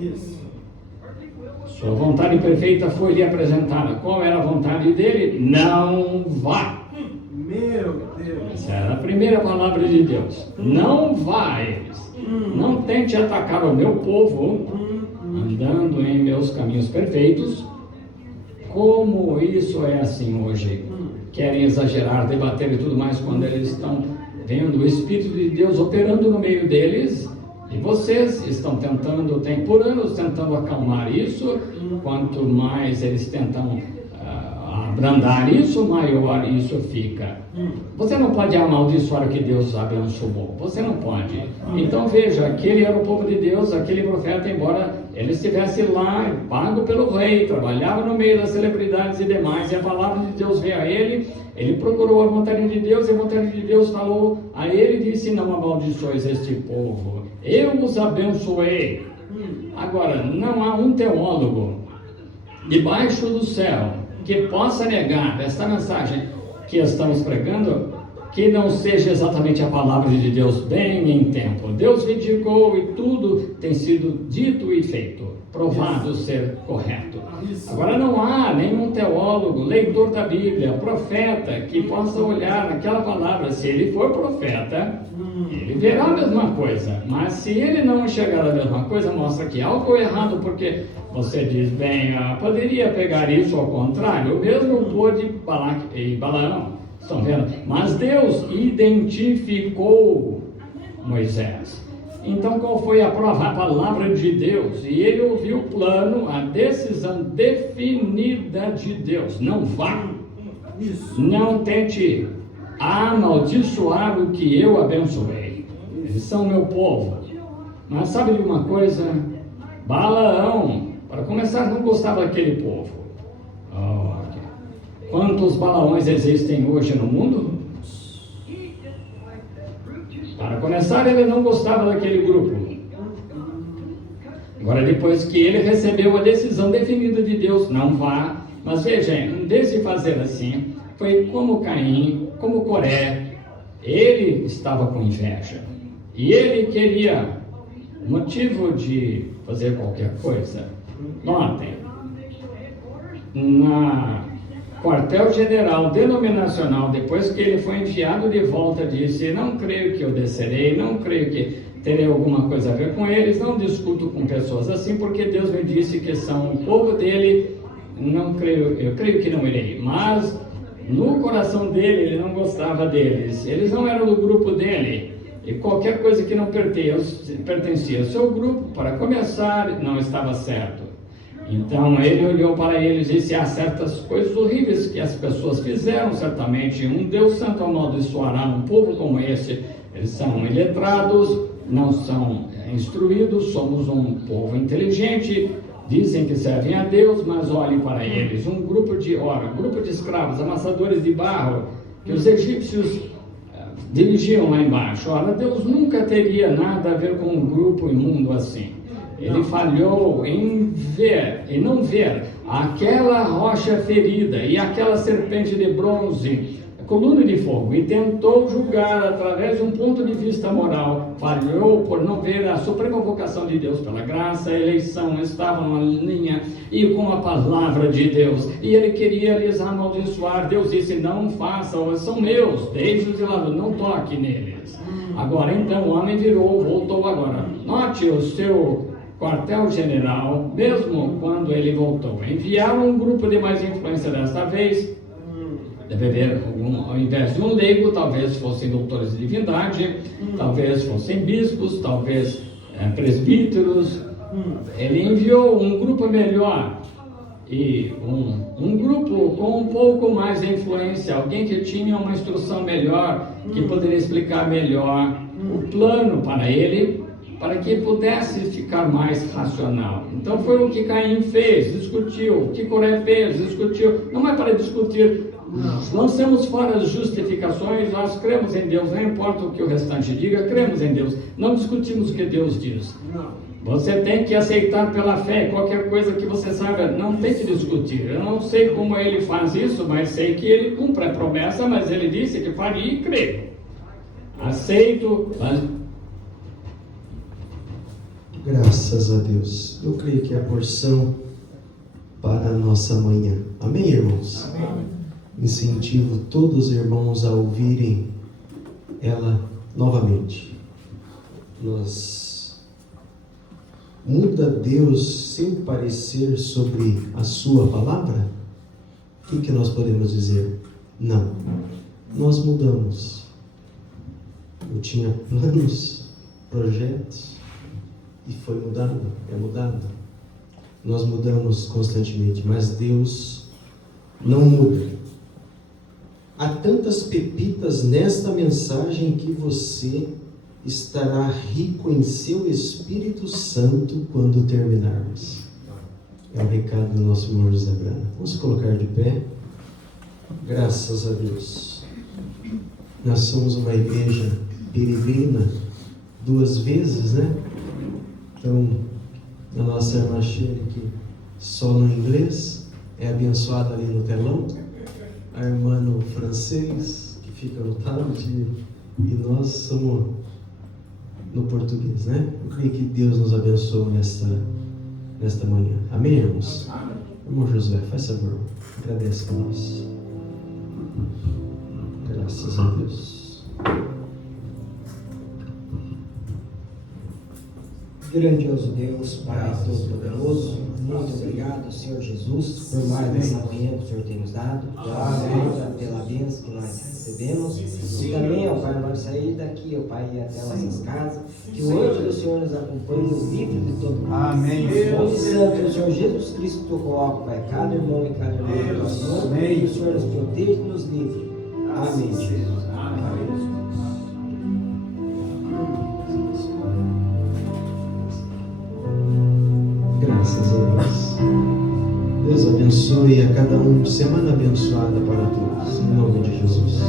Sua vontade perfeita foi-lhe apresentada. Qual era a vontade dele? Não vá. Meu Deus. Essa era a primeira palavra de Deus. Não vá a eles. Não tente atacar o meu povo andando em meus caminhos perfeitos. Como isso é assim hoje? Querem exagerar, debater e tudo mais quando eles estão vendo o Espírito de Deus operando no meio deles. E vocês estão tentando, tem por anos tentando acalmar isso. Quanto mais eles tentam abrandar isso, maior isso fica. Você não pode amaldiçoar o que Deus abençoou. Você não pode. Então veja, aquele era o povo de Deus, aquele profeta, embora ele estivesse lá, pago pelo rei, trabalhava no meio das celebridades e demais, e a palavra de Deus veio a ele, ele procurou a vontade de Deus, e a vontade de Deus falou a ele e disse, não amaldiçoes este povo, eu os abençoei. Agora, não há um teólogo debaixo do céu que possa negar esta mensagem que estamos pregando, que não seja exatamente a palavra de Deus bem em tempo. Deus vindicou e tudo tem sido dito e feito, provado ser correto. Agora não há nenhum teólogo, leitor da Bíblia, profeta que possa olhar naquela palavra. Se ele for profeta, ele verá a mesma coisa, mas se ele não enxergar a mesma coisa, mostra que algo é errado, porque você diz, bem, poderia pegar isso ao contrário, o mesmo pôde Balac e Balaão, estão vendo? Mas Deus identificou Moisés. Então qual foi a prova? A palavra de Deus. E ele ouviu o plano, a decisão definida de Deus. Não vá. Não tente amaldiçoar o que eu abençoei. Eles são meu povo. Mas sabe de uma coisa? Balaão, para começar, não gostava daquele povo. Quantos Balaões existem hoje no mundo? Para começar, ele não gostava daquele grupo. Agora, depois que ele recebeu a decisão definida de Deus, não vá. Mas veja, em vez de fazer assim, foi como Caim, como Coré. Ele estava com inveja. E ele queria motivo de fazer qualquer coisa. Notem, na quartel-general denominacional, depois que ele foi enviado de volta, disse, não creio que eu descerei, não creio que terei alguma coisa a ver com eles, não discuto com pessoas assim, porque Deus me disse que são o povo dele, não creio, eu creio que não irei. Mas no coração dele, ele não gostava deles, eles não eram do grupo dele, e qualquer coisa que não pertencia ao seu grupo, para começar, não estava certo. Então ele olhou para eles e disse, há certas coisas horríveis que as pessoas fizeram, certamente um Deus santo amaldiçoará um povo como esse. Eles são iletrados, não são instruídos, somos um povo inteligente, dizem que servem a Deus, mas olhem para eles, um grupo de escravos, amassadores de barro, que os egípcios dirigiam lá embaixo. Ora, Deus nunca teria nada a ver com um grupo imundo assim. Ele falhou em ver e não ver aquela rocha ferida e aquela serpente de bronze, coluna de fogo, e tentou julgar através de um ponto de vista moral. Falhou por não ver a suprema vocação de Deus pela graça. A eleição estava numa linha e com a palavra de Deus, e ele queria lhes amaldiçoar. Deus disse, não façam, são meus, deixe-os de lado, não toque neles. Agora então o homem voltou agora. Note o seu quartel-general, mesmo quando ele voltou, enviaram um grupo de mais influência desta vez. Deve haver, ao invés de um leigo, talvez fossem doutores de divindade, talvez fossem bispos, talvez presbíteros. Ele enviou um grupo melhor e um grupo com um pouco mais de influência, alguém que tinha uma instrução melhor, que poderia explicar melhor o plano para ele, para que pudesse ficar mais racional. Então foi o que Caim fez, discutiu, o que Coré fez, discutiu. Não é para discutir, lançamos fora as justificações, nós cremos em Deus, não importa o que o restante diga, cremos em Deus, não discutimos o que Deus diz. Você tem que aceitar pela fé, qualquer coisa que você saiba, não tem que discutir. Eu não sei como ele faz isso, mas sei que ele cumpre a promessa, mas ele disse que faria e creio. Aceito, mas... Graças a Deus. Eu creio que é a porção para a nossa manhã. Amém, irmãos? Amém. Incentivo todos os irmãos a ouvirem ela novamente. Muda Deus seu parecer sobre a sua palavra? O que nós podemos dizer? Não. Nós mudamos. Eu tinha planos, projetos, e foi mudado, é mudado. Nós mudamos constantemente, mas Deus não muda. Há tantas pepitas nesta mensagem que você estará rico em seu Espírito Santo quando terminarmos. É o recado do nosso irmão José Brana. Vamos colocar de pé. Graças a Deus. Nós somos uma igreja peregrina 2 vezes, né? Então, a nossa irmã Sherry, que só no inglês, é abençoada ali no telão. A irmã no francês, que fica no tablet, e nós somos no português, né? Eu creio que Deus nos abençoe nesta manhã. Amém, irmãos? Amém. Irmão Josué, faz favor, agradece por nós. Graças a Deus. Grandioso Deus, Pai Todo-Poderoso, muito obrigado, Senhor Jesus, por mais essa manhã que o Senhor tem nos dado, pela bênção que nós recebemos, e também, ó Pai, nós sair daqui, ó Pai, e até nossas casas, que o anjo do Senhor nos acompanhe, nos livre de todo mal. Amém. O nome santo do Senhor Jesus Cristo, tu coloca, Pai, cada irmão e cada irmã do nosso nome, e o Senhor nos proteja e nos livre. Amém, Jesus. Graças a Deus. Deus abençoe a cada um. Semana abençoada para todos. Em nome de Jesus.